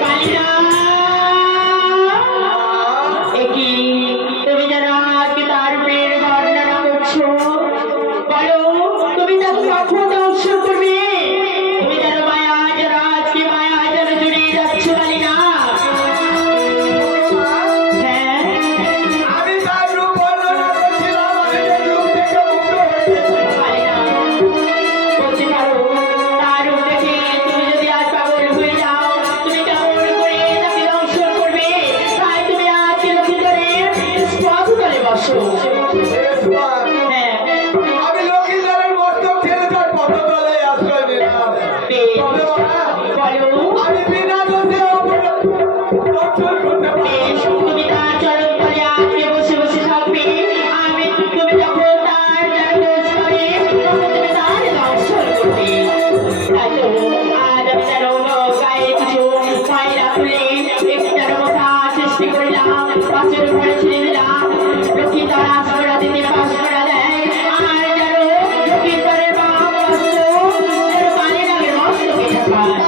কালিনা, এ কি তুমি যেন আজকে তার রূপের বর্ণনা করছো? বলো, তুমি তাকে কখন দর্শন করবে? তুমি যেন মায়া যেন আজকে মায়া যেন জড়িয়ে যাচ্ছ কালিনা। হ্যাঁ, আমি তার রূপ বর্ণনা করছিলাম, আমি যে রূপ দেখে মুগ্ধ হয়েছি। কালিনা, বলতে পারো তার রূপ দেখে তুমি যদি আজ পাগল হয়ে যাও, তুমি কেমন করে তাকে দর্শন করবে? তাই তুমি আজকে লক্ষ্মীধরের পথতলে বসো। হ্যাঁ, আমি লক্ষ্মীদারের মস্তক ছেড়ে তার পদতলে আশ্রয় নিলাম। বেশ। তবে মা, বলো, আমি বিনা দোষে অপরাধ দর্শন করতে পারি। বেশ, তুমি তার চরণ তলে আজকে বসে বসে থাকবে। আমি তুমি যখন তার যেন দোষ করে তখন তুমি তার দর্শন করবে। তাই তো আজ আমি যেন গায়ে কিছু ময়লা তুলে একটি যেন কথা সৃষ্টি করলাম, পাশের উপরে ছেড়ে দিলাম। লক্ষ্মীধর আশ্রয় দিতে পাশ করা দেয়, আর যেন লক্ষ্মীধরের বাপ বস্ত্র যেন কালী নাগের মস্তকে ঢাকায়।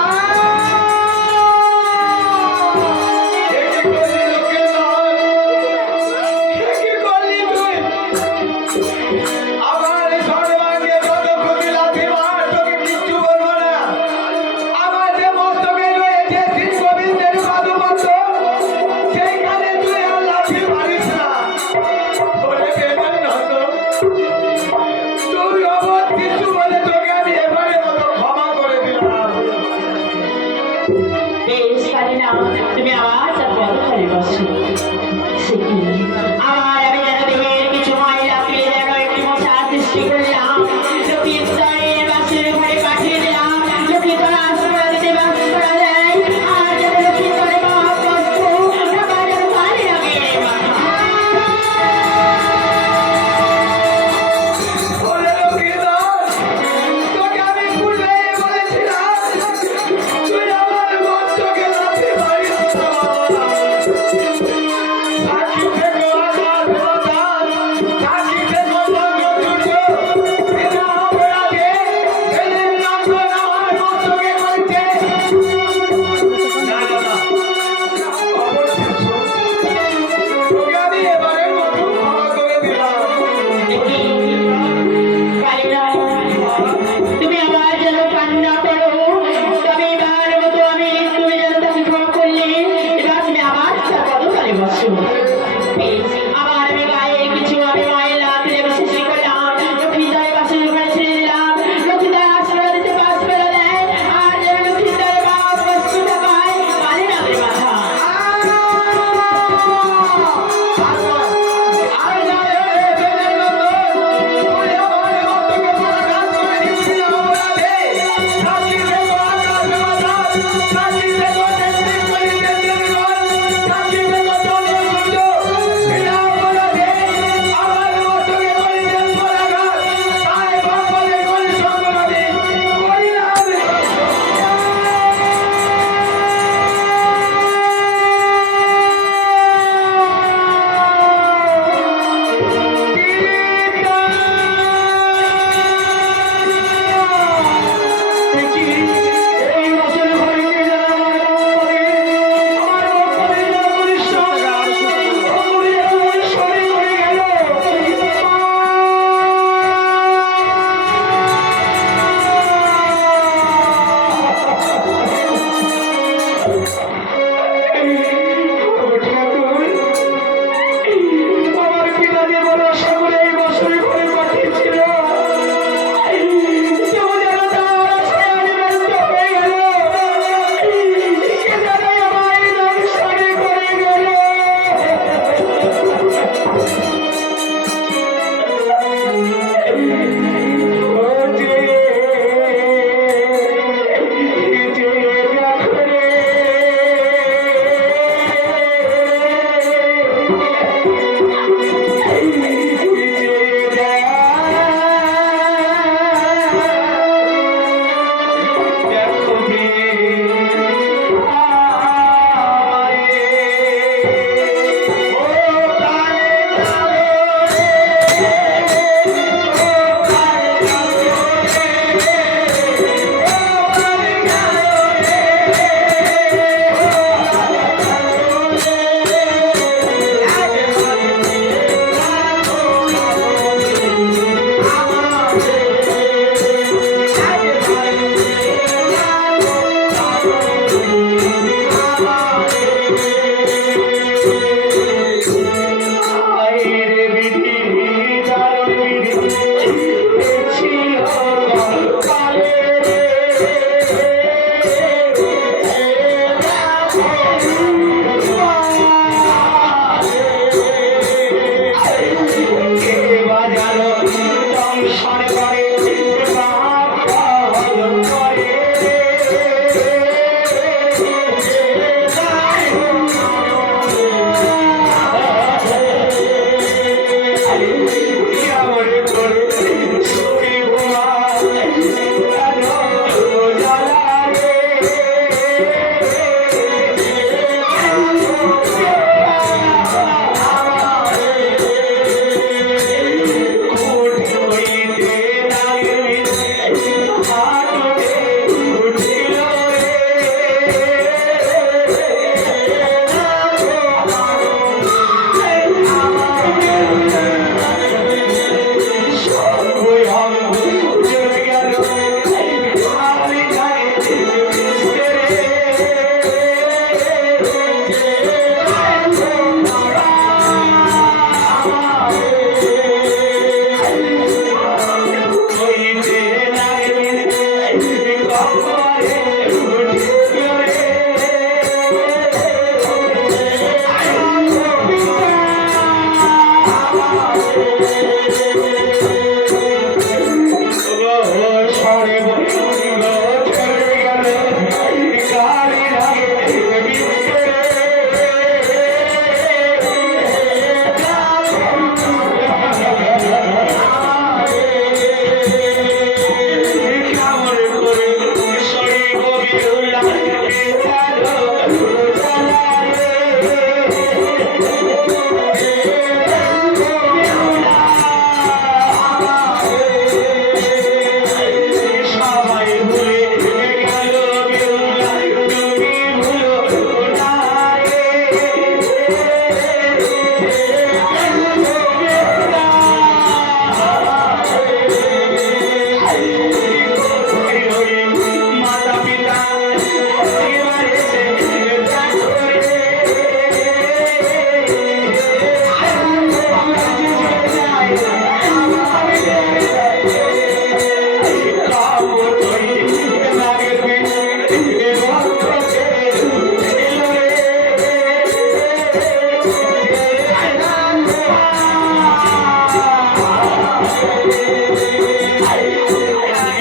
বেশ কালিনা, তুমি আবার তার পদতলে বসো। সে কি? আবার আমি যেন দেহের কিছু ময়লা তুলে যেন একটি মশা সৃষ্টি করলাম। লক্ষ্মীধরের বাসের ঘরে পাঠিয়ে দিলাম। লক্ষ্মীধর আশ্রয় দিতে বাস করা দেয়, আর যেন লক্ষ্মীধরের বাপ বস্ত্র ঢাকা যেন কালী নাগের মাথা। সাক্ষী থেকে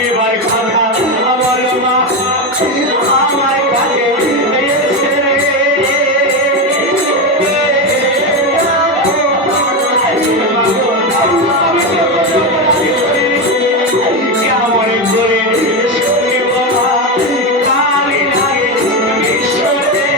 এবার কথা আমার মা আমার কাছে এসে রে কেমন করে শুনি বাবা কালি লাগে বিশ্বরে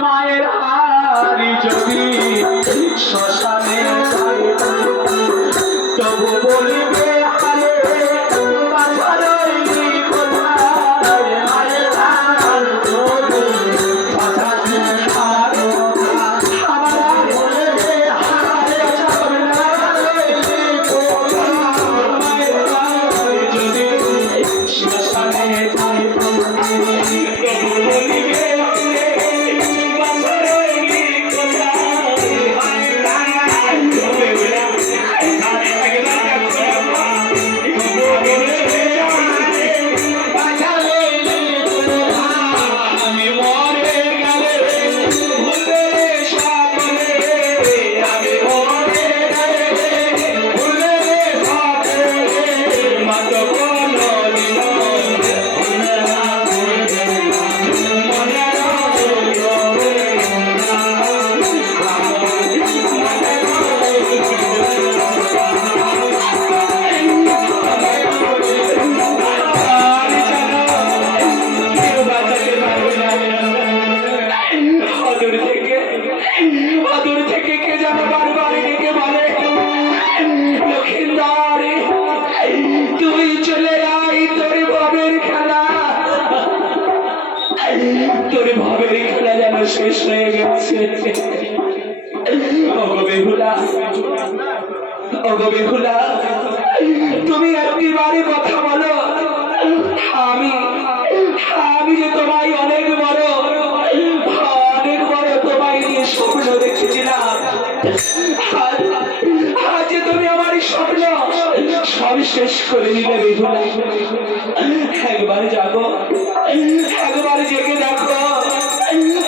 মায়ের হারি যদি শ্মশানে তবু বলিবে হারে বাছা রইলি কোথায় মায়ের হার যদি শ্মশানে হারো আমার বলবে হারে বাছা রইলি কোথায় মায়ের হার যদি শ্মশানে তবু বলিবে অদূর থেকে কে যেন বারবার ডেকে বলে লক্ষিন্দর তুই চলে আয় তোর ভবের খেলা যেন শেষ হয়ে গেছে ওগো বেহুলা তুমি একবারে কথা বলো আমি যে তোমায় অনেক বড় তোমায় নিয়ে স্বপ্ন দেখেছিলাম আজ যে তুমি আমার স্বপ্ন সব শেষ করে দিলে বেহুলা একবার জাগো একবার জেগে দেখো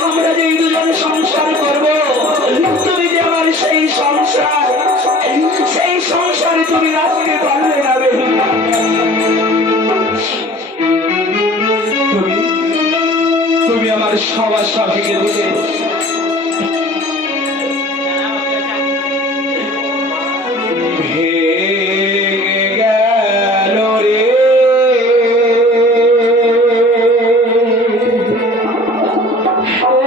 আমরা যে এই দুজনে সংসার করব তুমি যে আমার সেই সংসারে তুমি রাখতে পারবে না বেহুলা তুমি আমার সবার ভেঙে দিলে ও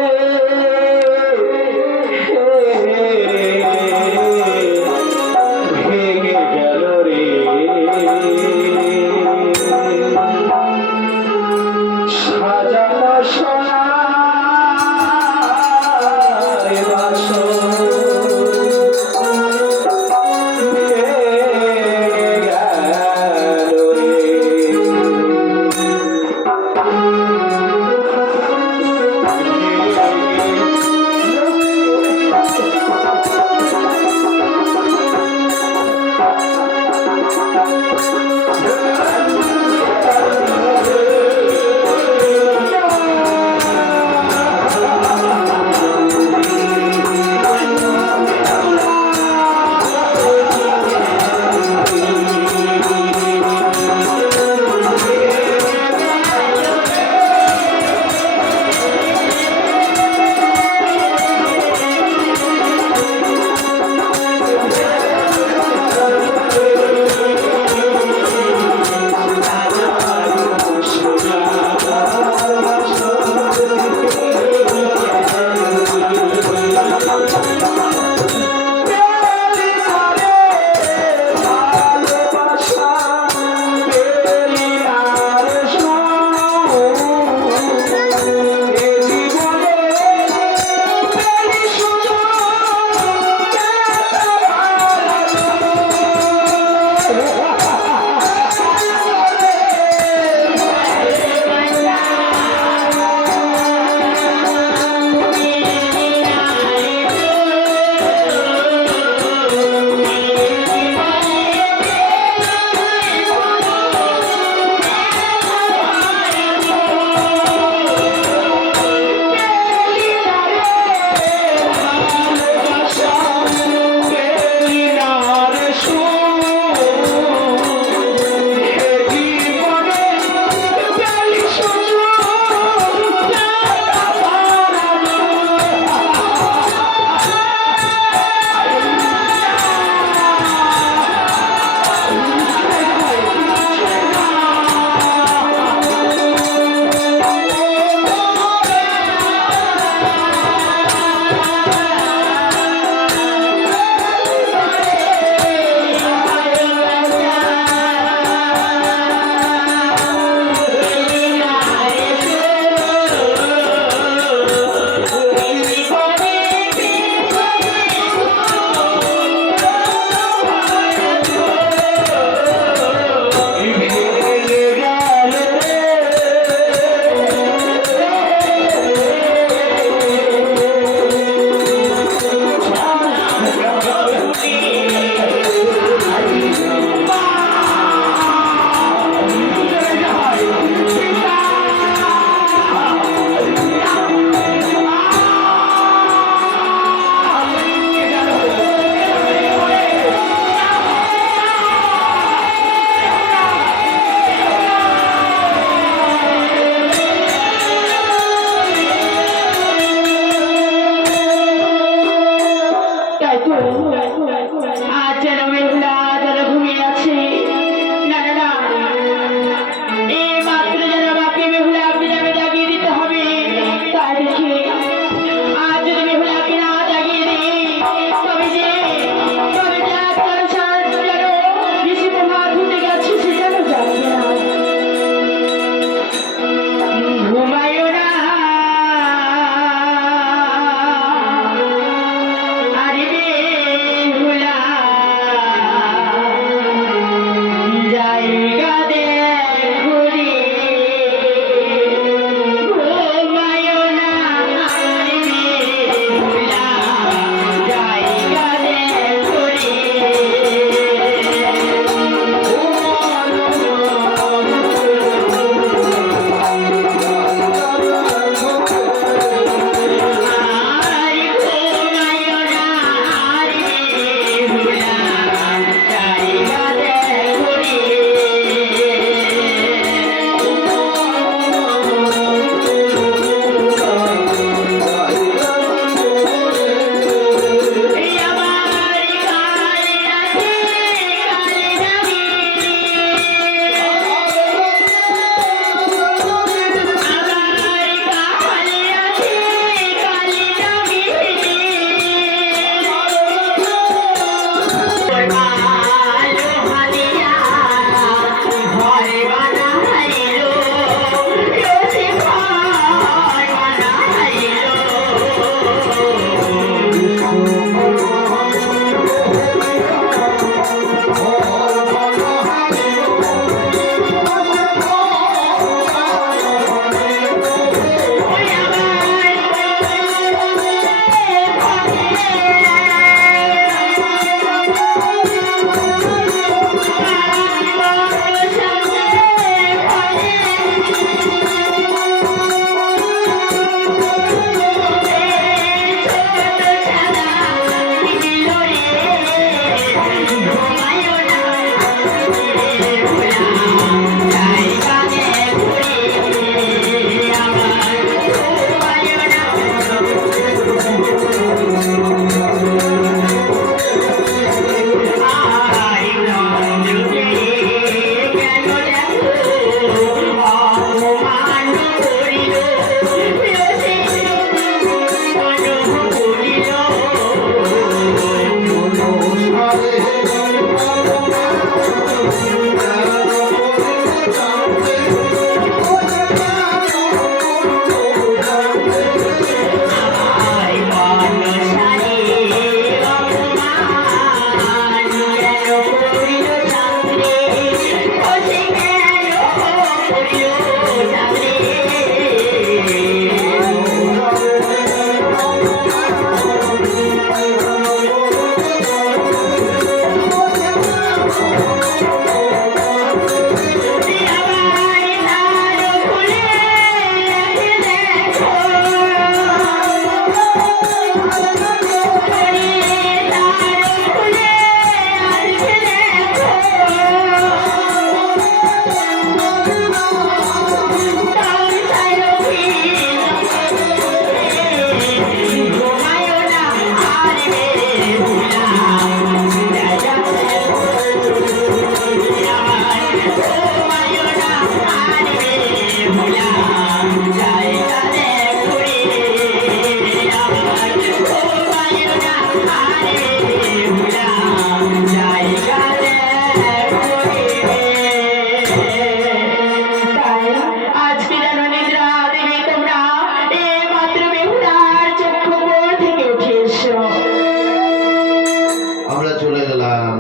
আমরা চলে গেলাম।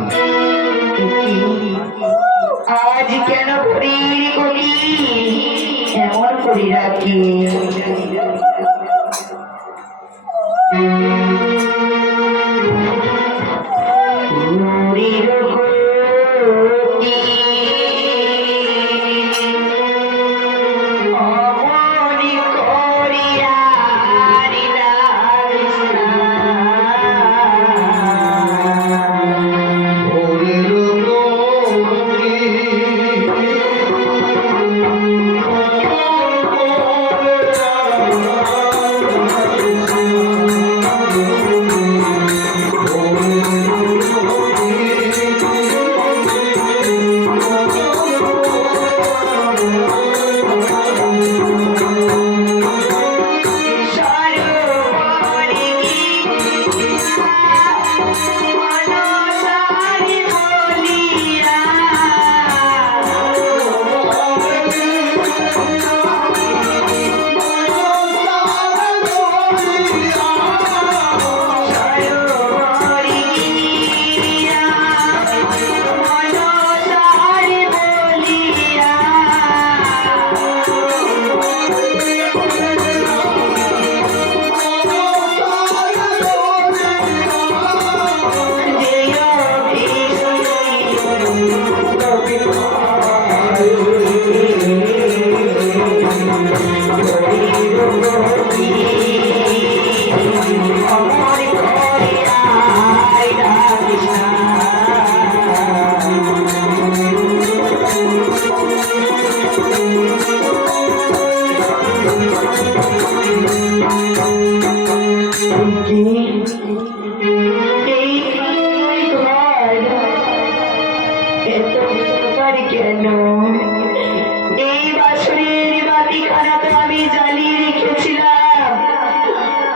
আজ কেন করি করি এমন করি রাখি নুরির গতি অমনি করিয়া ভোরের কেন এই বাছুরের বাতিখানা তো আমি জ্বালিয়ে রেখেছিলাম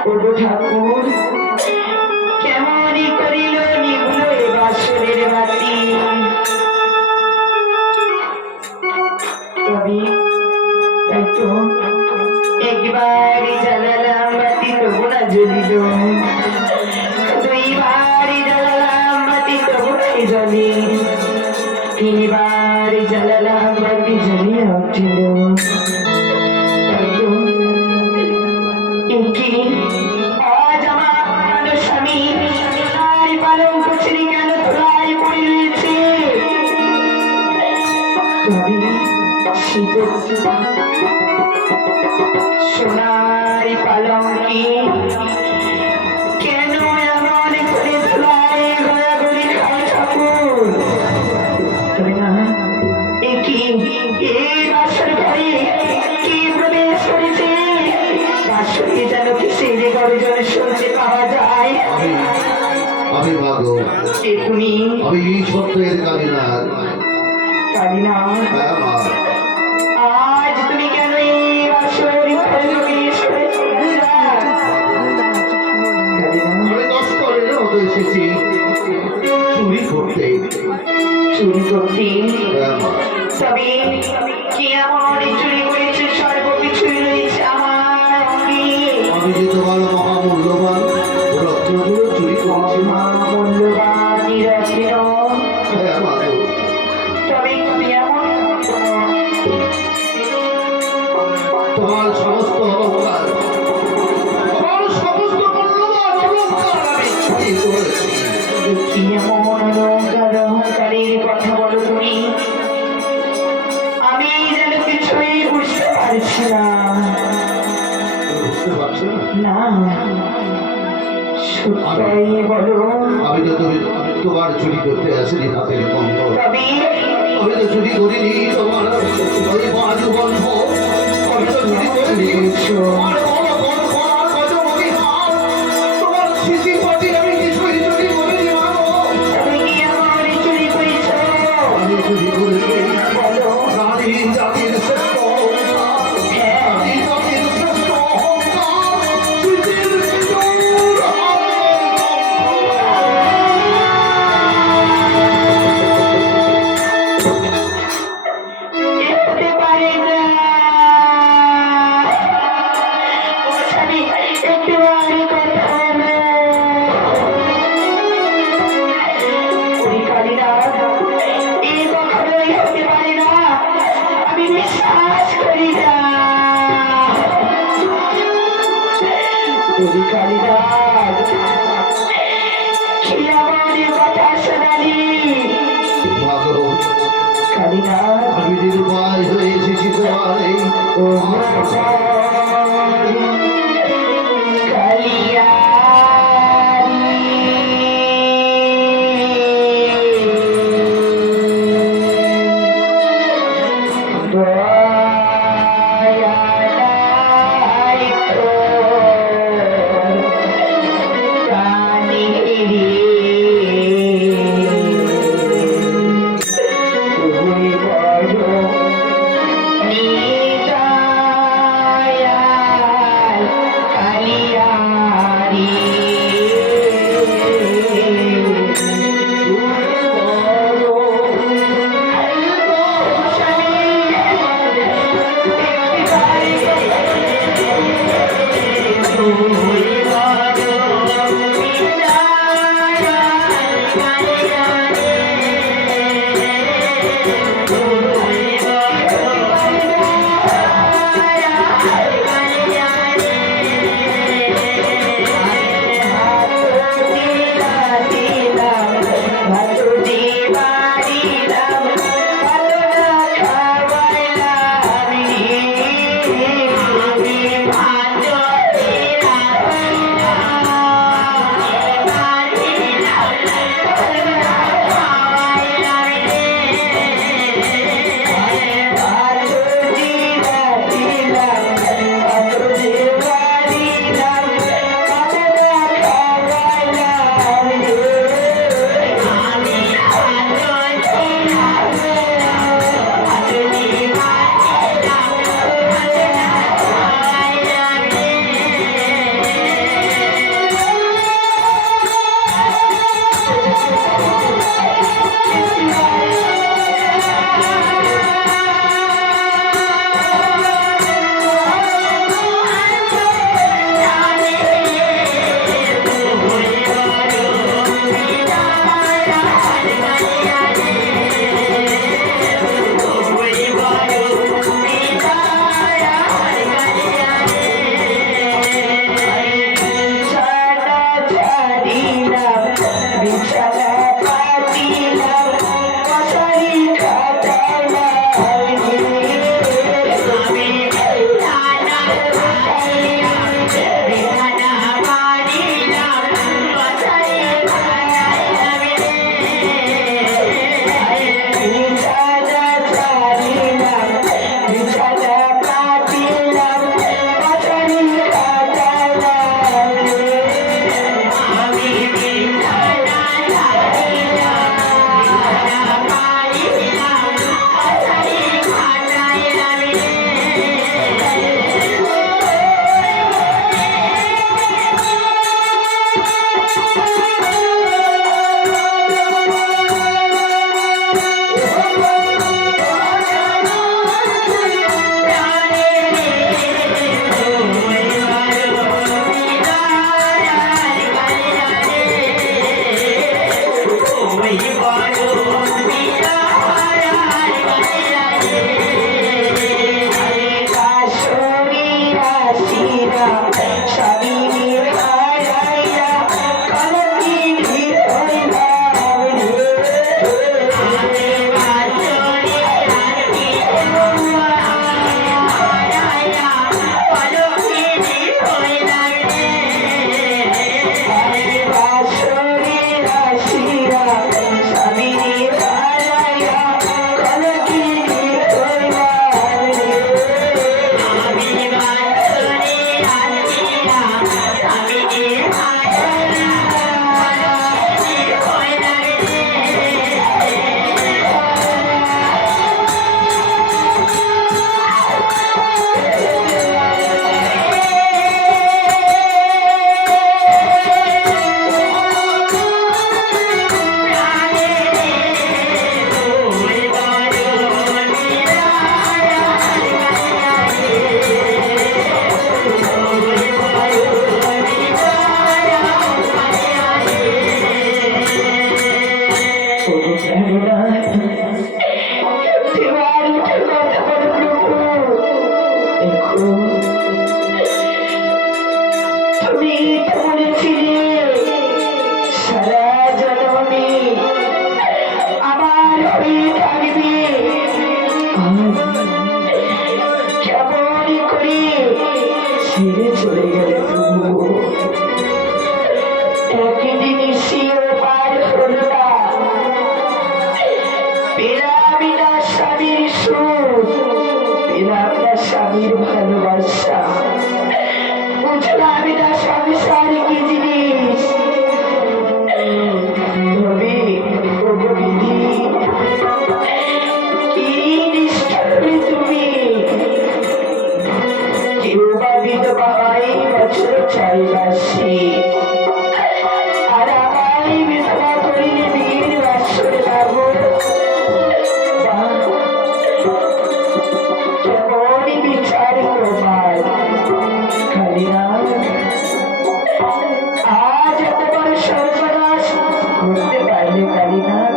ওগো ঠাকুর কেমনই করিল নিভল এ বাছুরের বাতি তবে তাই তো একবারই জ্বালালাম বাতি তবু না জ্বলিল দুইবারই জ্বালালাম বাতি তবু নাই জ্বলে তিনবার জ্বালালাম বাতি জ্বলিয়া উঠিল কি আজ আমার স্বামী তাই পালন করছিলি কেন তোলাই পড়ে রয়েছে সোনার পালঙ্কি কেন এমন করে তোলাই ঘোরাঘুরি খায় ঠাকুর তবে না এই বাসর ঘরে কি প্রবেশ করেছে বাসরে যেন কিসের গর্জন শুনতে পাওয়া যায় আমি ভাগো কে তুমি আমি সত্যের কালিনাথ। কালিনাথ হ্যাঁ মা, আজ তুমি কেন এই বাসর ঘরে প্রবেশ করেছো আমি দশকরের মতো এসেছি চুরি করতে। চুরি করতে হ্যাঁ মা, তবে কি এমন চুরি করেছে সর্বকিছুই রয়েছে আমার অঙ্গে আমি যে তোমার মহামূল্যবান রত্নগুলো চুরি করছি মা। মূল্যবান রত্ন হ্যাঁ মা গো, তবে তুমি এমন তোমার সমস্ত অলঙ্কার, তোমার সমস্ত মূল্য তাই বলো আমি তো তোমার চুরি করতে আসিনি হাতের বন্ধ, তবে আমি তো চুরি করিনি তোমার ওই বাজু বন্ধ, আমি তো চুরি করিনি তোমার কত মরিহার, তোমার স্মৃতি প্রতি আমি কিছুই চুরি করিনি মানো। তুমি কি আমার চুরি করেছ? আমি চুরি করিনি বলো রানী জাতির শ্রেষ্ঠ অহংকার, হ্যাঁ রানী জাতির শ্রেষ্ঠ অহংকার, স্মৃতির সিঁদুর হাতে যেতে পারে না ও স্বামী একেবারে কথা না ওই কালীনাথ এই কখনোই হতে পারে না, আমি বিশ্বাস করি না। ওই কালীনাথ কি আমার কথা শোনালি? ভালো, কালীনাথ আমি নিরুপায় হয়ে এসেছি তোমার এই ও আজ এত বড় সর্বনাশ করতে পারলে কালীনাথ?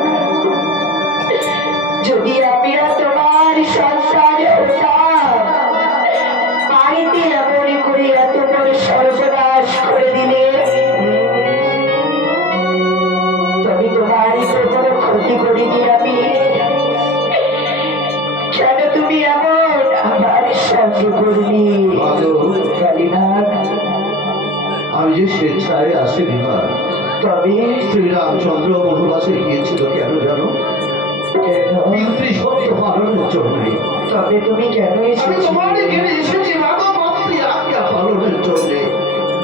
যদি আমরা তোমার সন্তান হতাম, বাড়িতে এমন করে এত বড় সর্বনাশ করে দিলে, তবে তোমারই তো কোনো ক্ষতি করিনি আমি। কেন তুমি এমন আমার সঙ্গে করলি কালীনাথ? আমি যে স্বেচ্ছায় আসিনি মা। তবে শ্রীরামচন্দ্র বনবাসে গিয়েছিল কেন জানো? কেন? পিতৃ সত্য পালনের জন্য। তবে তুমি কেন আমি এসেছো? তোমার এখানে এসেছি মাগো মাতৃ আজ্ঞা পালনের জন্য।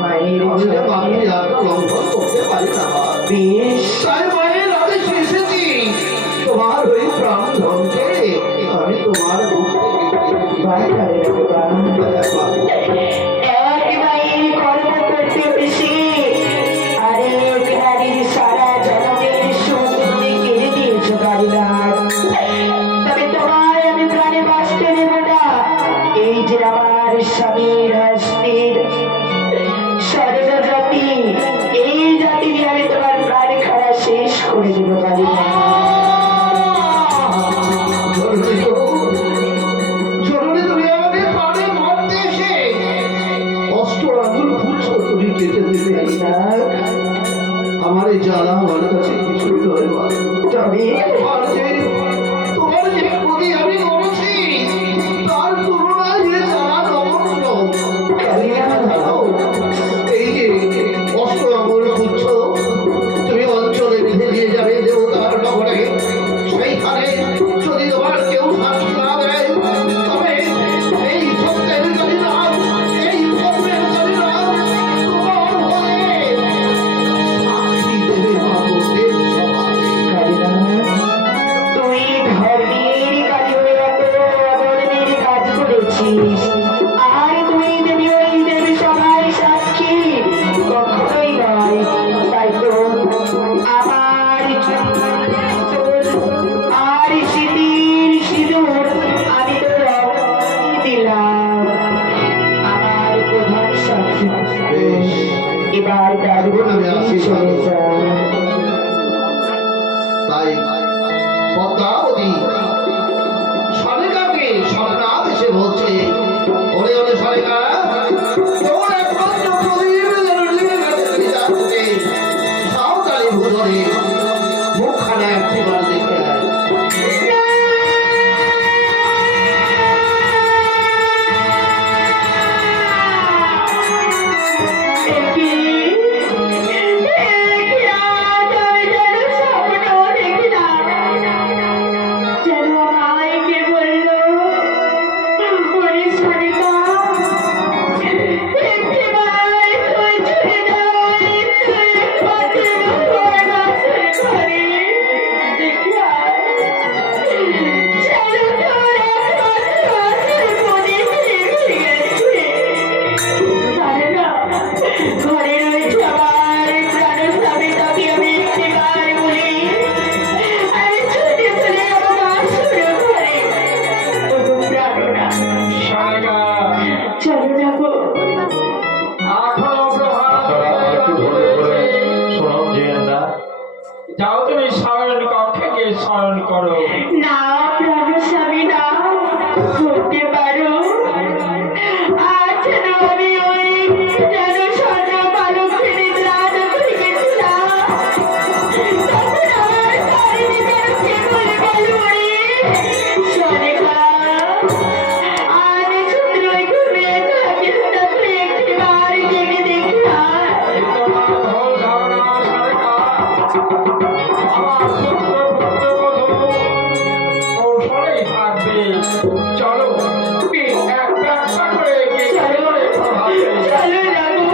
মায়ের আমি যে জন্য মাতৃ আজ্ঞা লঙ্ঘন করতে পারি না মা। বেশ, তাই মায়ের আদেশে এসেছি। তোমার ওই প্রাণ ধনকে আমি তোমার বুক থেকে ভয় করে না বাবা। মা, এক মায়ের কর্ম করতে বেশি আর এক নারীর সারা জনমের সুখ তুমি কেড়ে দিয়েছো কালীনাথ। তবে তোমায় আমি প্রাণে বাঁচতে দেব না। এই যে আমার স্বামীর হস্তের স্বর্গ জাতি, এই জাতি দিয়ে আমি তোমার প্রাণ খাওয়া শেষ করে দেবো কালীনাথ। জননী গো, জননী তুমি আমাকে প্রাণে মারতে এসে অষ্ট আঙুল খুঁজছো তুমি কেটে দেবে। কালীনাথ, আমার এই জ্বালা আমার কাছে কিছুই নয় মা। তবে তোমার যে ক্ষতি আমি করেছি তার তুলনায় যে জ্বালা নগণ্য। কালীনাথ, এই যে অষ্ট আঙুল খুঁজছো তুমি অঞ্চলে বেঁধে দিয়ে যাবে দেবতার নগরে। সেইখানে যদি তোমার কেউ সাক্ষী না দেয়, তবে এই সত্যের কালীনাথ, এই ধর্মের কালীনাথ তোমার হয়ে সাক্ষী দেবে মানবদের সমাজে। কালীনাথ, তুই ধর্মের কাজে এত অধর্মের কাজ করেছিস, আর তুই দেবী ওই দেবী সবাই সাক্ষী? কখনোই নয়। তাই তো আমার আর স্মৃতির সিঁদুর আমি তো রং দিলাম আমার প্রধান সাক্ষী। বেশ, এবার দাদু চলে যা। তাই পদ্মাবতী সরেকাকে স্বপ্নাদ এসে বলছে, ওরে ওরে সরেকা, তোর একমাত্র প্রদীপ যেন নিভে গেছে যাচ্ছে। সাঁওতালি ভুজরে মুখখানা একটিবার দেখে আয়। ঘরে রয়েছে আমার প্রাণের স্বামী, তাকে আমি একটিবার বলি আমি ছুটে চলে যাবো বাসুর ঘরে। ওগো প্রাণনা, সারেগা চলো যাবো। এখনো প্রভাত একটু ধরে ধরে শোনাও যে না যাও তুমি শয়ন কক্ষে গিয়ে শয়ন করো। না প্রাণ স্বামী, না করতে পারো। আজ যেন আমি ওই যেন স্বর্ণ পালক ফেলে প্রাণ করে গেছিলাম, তখন আমার শরীরে যেন কেবল বলবই সরেকা। আমি শুধু ওই ঘুমিয়ে থাকি, তখন একটিবার জেগে দেখলাম এই তোমার ভুল ধারণা সারেগা। আমার পুত্র পুত্রবধূ কৌশলেই থাকবে। চলো একটা একটা করে এগিয়ে চলো, প্রভাতে। চলো যাবো।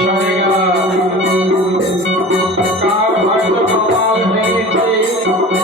সারেগা ও